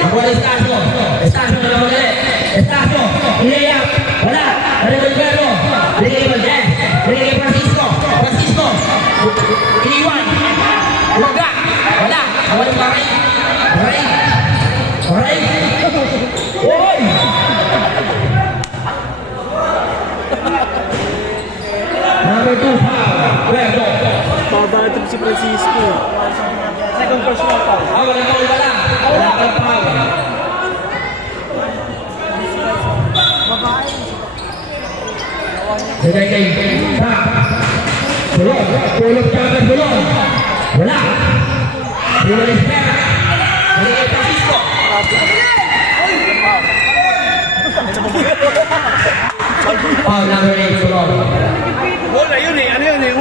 Nakuha na Estacio. Estacio na naman ulit. Estacio, Ilea. Wala. Narinig Puerto. Binigay Valdez. Binigay Francisco. Francisco. Iniwan. Umaga. Wala. Nakuha na Maray. Maray. Maray. Oy! Number 2, Puerto. Pabatid si Francisco. Second personal foul. Wala ka wala. Wala ka foul. Sige kay sa. Tulog. Tulog ka sa tulog. Wala. Wala espera. Wala kay Francisco. Foul number 8, tulog. Wala yun eh. Ano yun eh?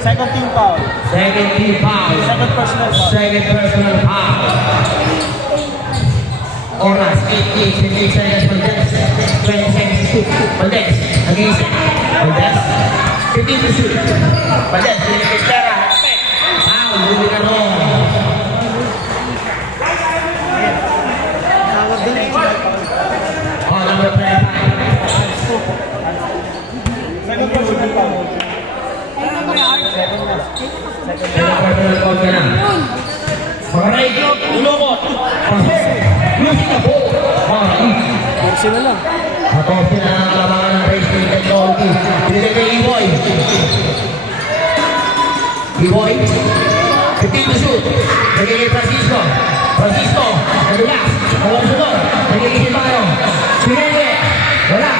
Second team foul. Second team foul. Second personal foul. Second personal foul. Oras, 58 seconds, Valdez. 20 seconds to shoot. Valdez, against it. Valdez, 15 to shoot. Valdez, binigay pera. Foul, hindi ka ron. Foul number 25. Second personal foul. Second personal foul ka na. Maray, ulokot. Music na po. Kursi na lang. Matopin na ang kalamangan ng race team technology. Binigay kay Iboy. Iboy. 15 to shoot. Binigay kay Francisco. Francisco. Nadulas. Walang sunod. Binigay kay Silvano. Pinenge. Wala.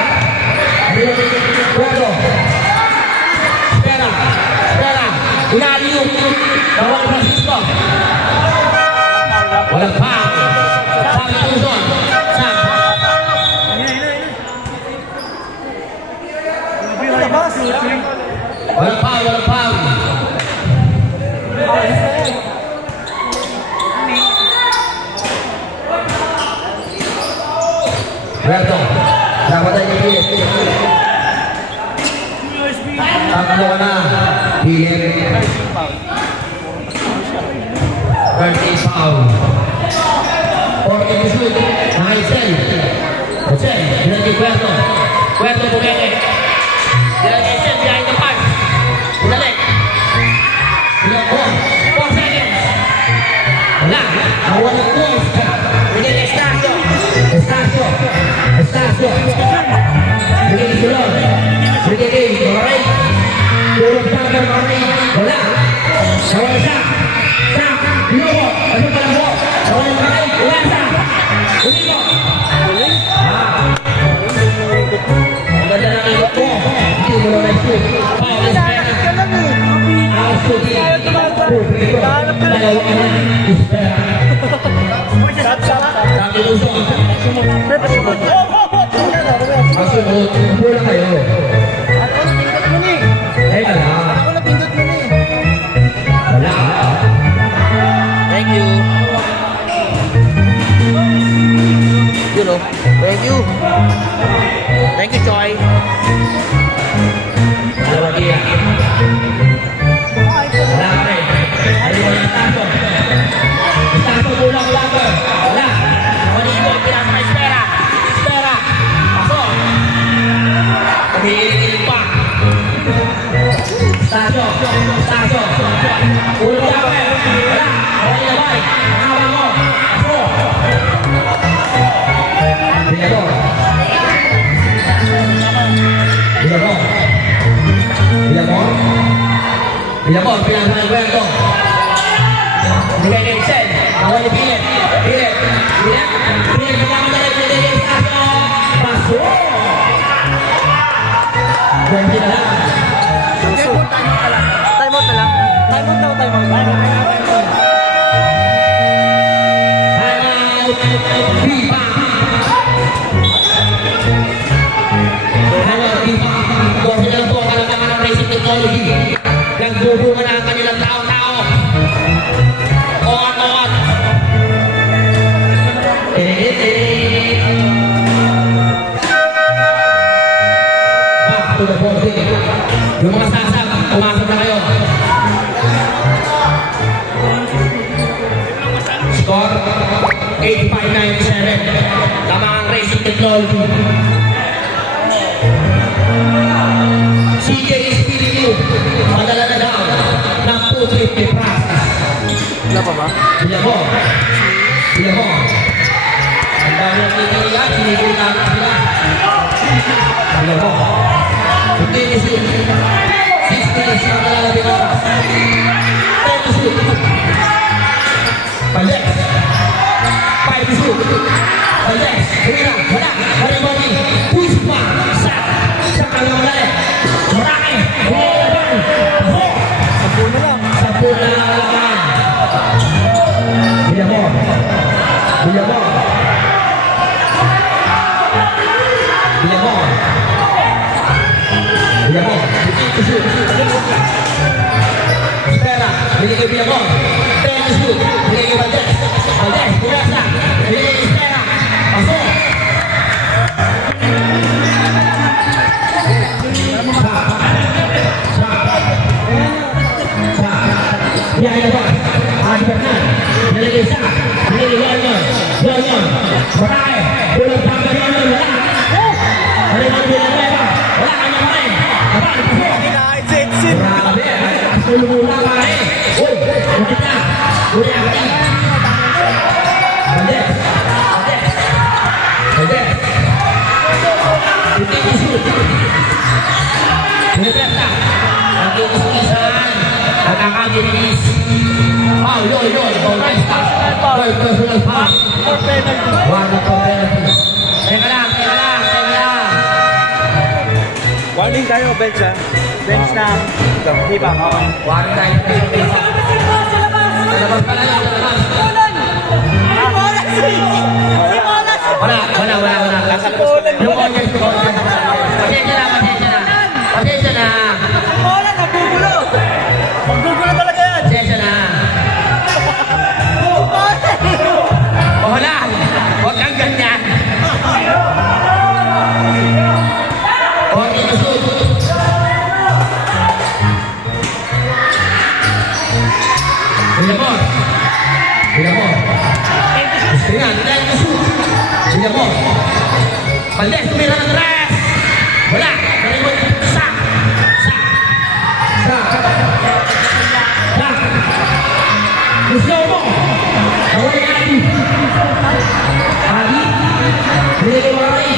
Binigay kay Puerto. Espera. Espera. Inaliyo. Bawang Francisco. Walang foul. Foul na Luzon. Sam. Walang foul, walang foul. Puerto, dapat tayo pilit. Tatlo ka na. Pilit. Birthday foul. 40 to shoot. Nakisel. Jose, binagay Puerto. Puerto bumeke. Binagay Sel behind the pass. Binalik. Binagay. 4 seconds. Wala. Nakuha ng tools. Binigay kay Estacio. Estacio. Estacio. Binigay kay Sulon. Binigay kay Maray. Tulog sa akin Maray. Wala. Nawala siya. Sa. Binuko. Ano pa lang po? Nawala yung Maray. Wala siya. Uniko. Maganda ng ikot mo. Hindi mo naman shoot. Foul is better. I'll shoot it. Dalawa ka na. Espera. Sabi Luzon. Ang sunod, mula kayo. Teka lang. Wala. Thank you. You know, thank you. Thank you, Joy. Dalawa dia. Wala ka rin. Ano mo yung Estacio? Estacio kulang laban. Wala. Nakuha pinasa kay Espera. Espera. Pasok. Umiiling pa. Estacio. Estacio. Kulang laban. Wala. Wala yung labay. Nakawang mo. Pasok. Villador. Villamor. Villamor. Villamor, pinasa ng Puerto. Bigay kay Sel. Nakuha niya Pilit. Pilit. Pilit. Pilit. Pagkamadali. Pilit kay Estacio. Paso. 20 na lang. Time out na lang. Time out daw, time out. Hangout. FIFA. Hangout FIFA. Kasi lang po ang kalamangan ng racing technology. Nagbubunga na ang kanilang tao-tao. Oat-oat. the 40. Yung mga sasab, pumasok na kayo. Score, 85-97. Tama ang racing technology. CJ Espiritu, madala na daw ng 250 practice. Wala pa ba? Bilang mo. Bilang mo. Ang dami ng tinilan, sinigil namin sila. Bilang mo. 15 is it. 16 is ang lalabing oras. 10 is it. Palex. 5 is it. Palex. Kumira. Wala. Mariboni. Push pa. Sa kanyang malay. Maraki. Hulaban. Ako. 10 na lang. 10 na lang. Villamor. Villamor. Villamor. Villamor. Espera. Bigay kay Villamor. Tren to shoot. Bigay kay Valdez. Valdez. Purasa. Bigay kay Espera. Pasok. Ya, ya, Pak. Adi Bernan. Dari Desa. Dari London. London. Berai. Belum sampai London. Wala. Dari London. Wala. Wala. Hanya main. Apa? Exit. Grabe. Asal mula main. Oi. Kita. Udah apa? Ada. Ada. Ada. Kita isu. Ini berapa? Nanti isu-isan. Nakakaginis. Foul, yun. Foul, personal foul. For penalty. Wala po penalty. Teka lang. Warning tayo, bench ha. Bench na. Di ba? Wala tayo. Lalabas pala yun, lalabas. Wala. Yung audience. Pasensya na. Maggugulo talaga yan. Pasensya na. Wala. Huwag kang ganyan. Okay, shoot. Villamor. Tingnan, time to shoot. Villamor. Valdez, tumira ng tres. Wala. Narimod. Sa. Gusto mo. Nawala Adi. Bilay Waray.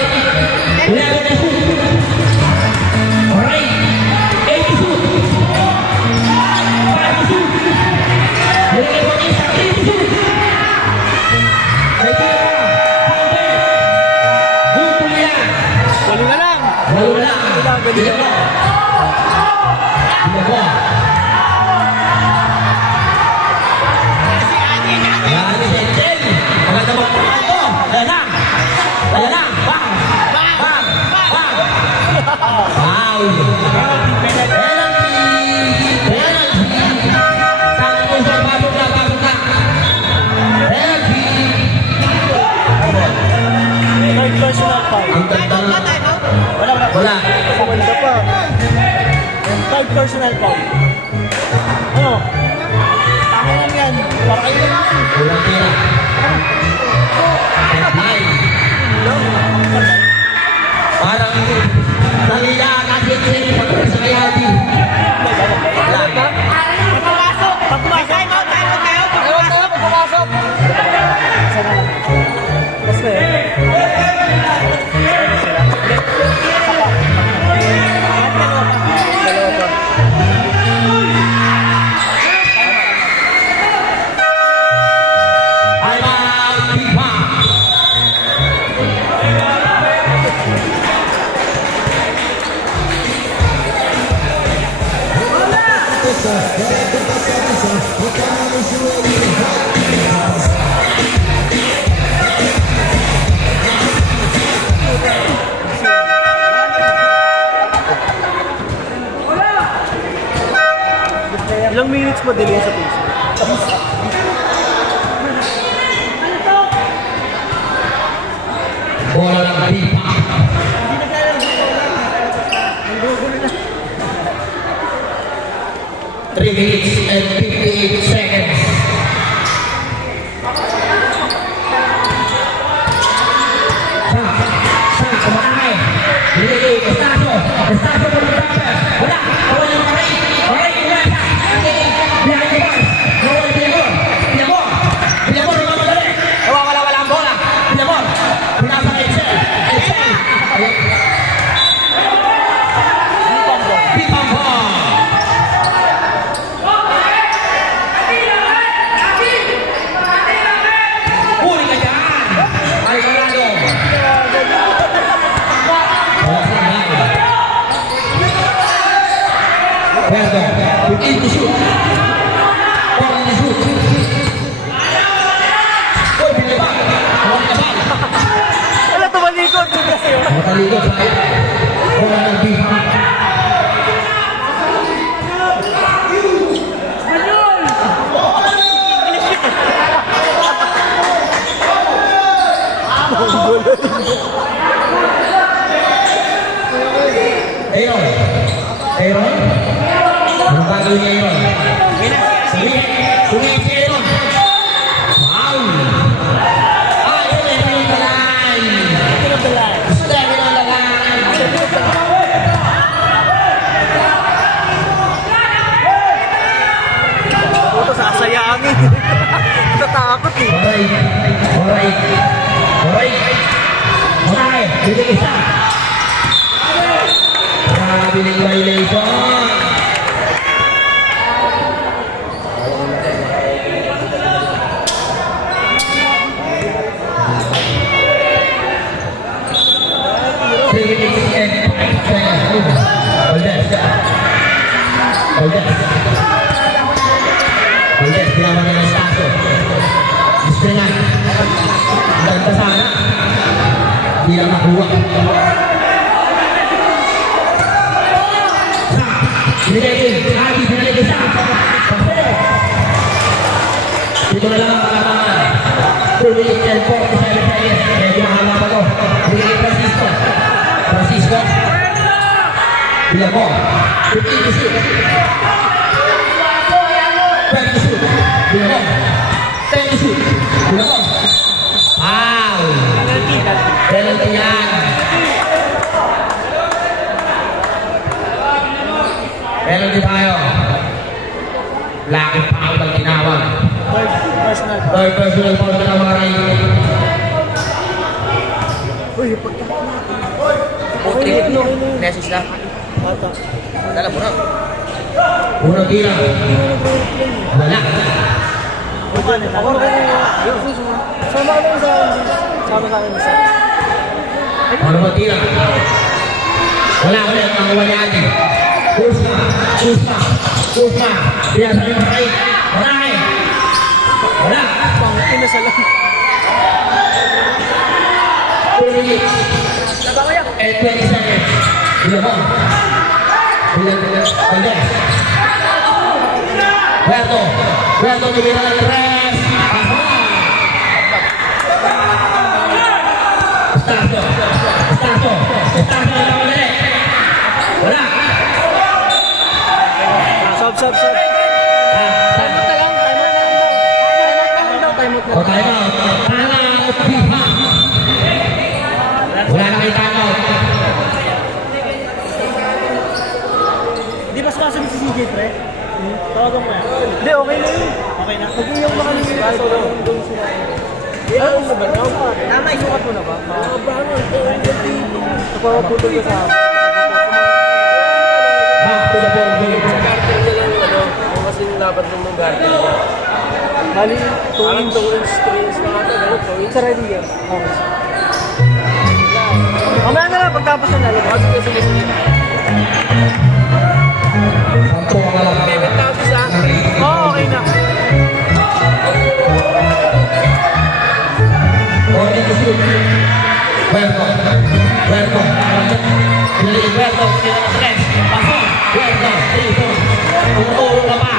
Wala ka na shoot. Waray. 8 shoot. 5 shoot. Bilay Waray sa 3 shoot. Ay kaya. Buto yan. Walo na lang. Wala. Galing mo. Third personal foul. Wala. Kumanda pa. Third personal foul. Ano? Tama lang yan. Para kayo lang. Walang tira. Parang talila kasi sa kaya din. Mas na eh. I'm out, Pipa. Ilang minutes mo delay sa puso? Bola ng Pipa. 3 minutes and 58 seconds. Kumain. Binigay, Estacio po ng tapos. Wala, awal yung maray. Maray, uwan. Biyahe ko ba? Nawal Villamor. Villamor, nagmamadali. Wala ang bola. Villamor. Pinasa kay Excel. Bipambo. Huli ka dyan. Ay, Colorado. Perdón, in the shoot. Or in the shoot. Uy, pinibag. Huwag na bag. Wala, tumalikod. Matalikod tayo. Wala ng bihang. Aaron? Anong gagawin niya yun? Sumit si Aaron. Wow! Yun eh, yung balay. Step in on the line. Puto, sasayangin. Natakot eh. Alright, bilig isa. Bilig violation. Oldes, kailangan niya ng staso. Display ganda sana. Hindi lang nakuha. Binigay isa. Dito na lang ang pagkakangan. 2 minutes and 47 seconds. Medyo mahaba pa to. Binigay Francisco. Bilang mo. 15 to shoot. 12 to shoot. Bilang mo. 10 to shoot. Bilang mo. Wow! Penalty yan. Penalty tayo. Lakit foul ang tinawag. Third personal foul na mga Ray. Uy, pagkakot natin. Trip no. Message lang. Bata. Dala mo na. Unang tira. Wala. Ako na yung susunod. Sama ka lang sa akin isa. Ano ba tira? Wala ulit. Ang wala natin. Kusma. Biasa rin pa kayo. Wala. Pangkin na sa lang. 2 minutes. And 20 seconds. Bilang mo. Oldes. Puerto tumira ng tres. Estacio na naman wala. Sub. Time out. Wala na kayo time out. Di ba sumasabi si CJ, pre? Tawagan mo yan. Hindi, okay na yun. Okay na. Pag-iyaw na kami nila. Kaso lang. Ano mo ba? Tama, isukat mo na ba? Napapaputol ka sa akin. Back to the ball game. Kasi yung laban ng mga garden. Bali, 2 Parang 2 inch, 3 inch na ata. Sa ready yan. Mamaya na lang, pagtapos na lalabas. Sampo ka lang. Oo, okay na. Order to shoot. Puerto. Pinalik Puerto. Sila na stress. Pasok. Puerto. 3-4. Tumutulong ka pa.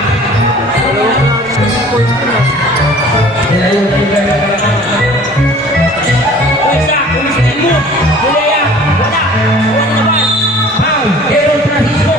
Nilayo na yung Puerto. Umisa yung mood. Bulaya. Wala naman. Foul. Aaron Francisco.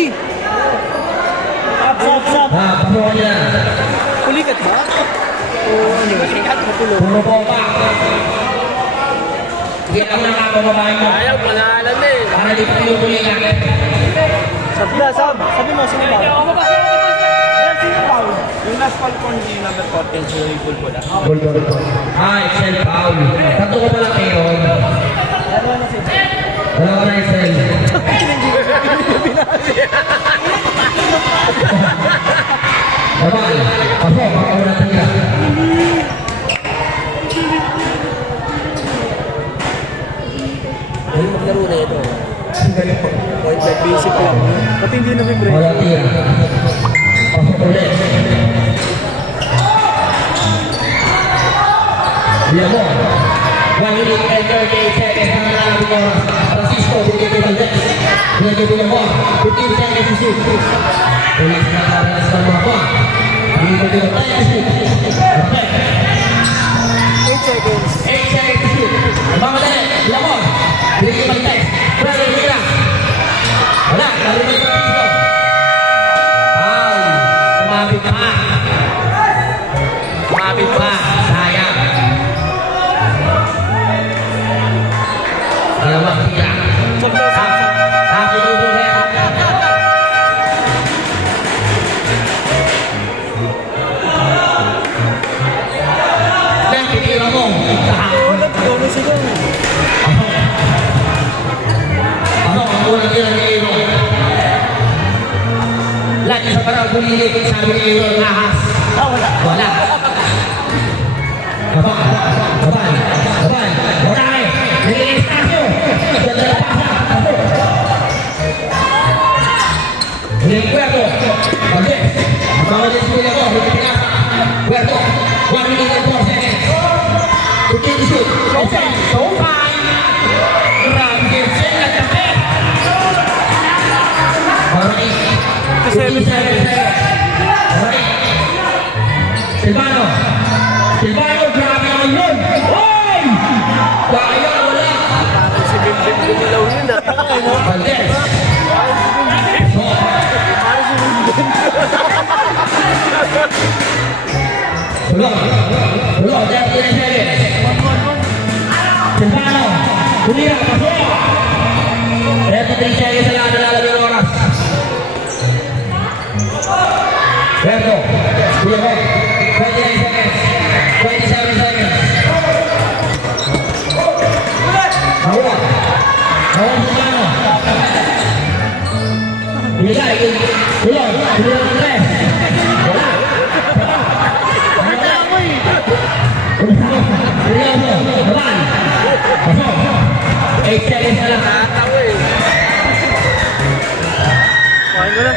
Uy! Sap. Pasukan niya. Kulikat ba? Oo, ano? Matulog. Puro po pa. Sige lang na ako babae mo. Ayaw, pangalan eh. Para di pa yung kulikan. Sab na, sab. Sabi mo, sino ba? Sino ba? Yung last call ko ni number 14, si Bulbul. Bulbul. Excel foul. Tatlo ko pala kayo. Dalawa na Excel. Babal. Pasok. Makauna tayo. Ay, maglaro na ito. Basic lang. Ba't hindi na vibrate? Wala tira. Pasok ulit. Diamo. 1 minute and 38 seconds ang nanalo ng oras. Francisco, bigay ng Dex. Bigay Diamo. 15 seconds to shoot. Tulis na karas ng mga pa. Bigay Diamo. 10 to shoot. Perfect. 8 seconds. 8 seconds to shoot. Mga dali. Diamo. Bigay ng Dex. Brother, Mira. Wala. Lalo na yung Francisco. Ay. Kumapit pa. Kumapit pa. Sayang. Dalawang tira. Sab na, sab. Happy New Year. Dan pitira mo. Oo, nagtuloy sila. Ano ang unang tira ni Aaron? Lagi sa parang bumilit, sabi ni Aaron, ahas. Wala. Wala. Kapan, kapan, kapan. Wala eh. Nililis tayo. Ganda na pasa. Pasok. Puerto. Pagkes. Pagkes mo niya ko. Puerto. 1 minute and 4 seconds. Putin to shoot. Okay. So time. Grabe game. Send at the back. Alright. 15 seconds. Alright. Silvano. Silvano. Grabe naman yun. Oy! Kaya wala. Parang si Bimbim gumalaw yun ah. Valdez. Tulong. Tulong. 39 seconds. Silvano. Kumira. Pasok. 33 seconds na lang nalalagay ng oras. Berto. Diego. 29 seconds. 27 seconds. Hawa. Hawa Silvano. Binigay. Tulong. Tulong ng tres. Wala. Tulong mo. Baban. Pasok. 8 seconds na lang. Tatawa eh. Kain ko na.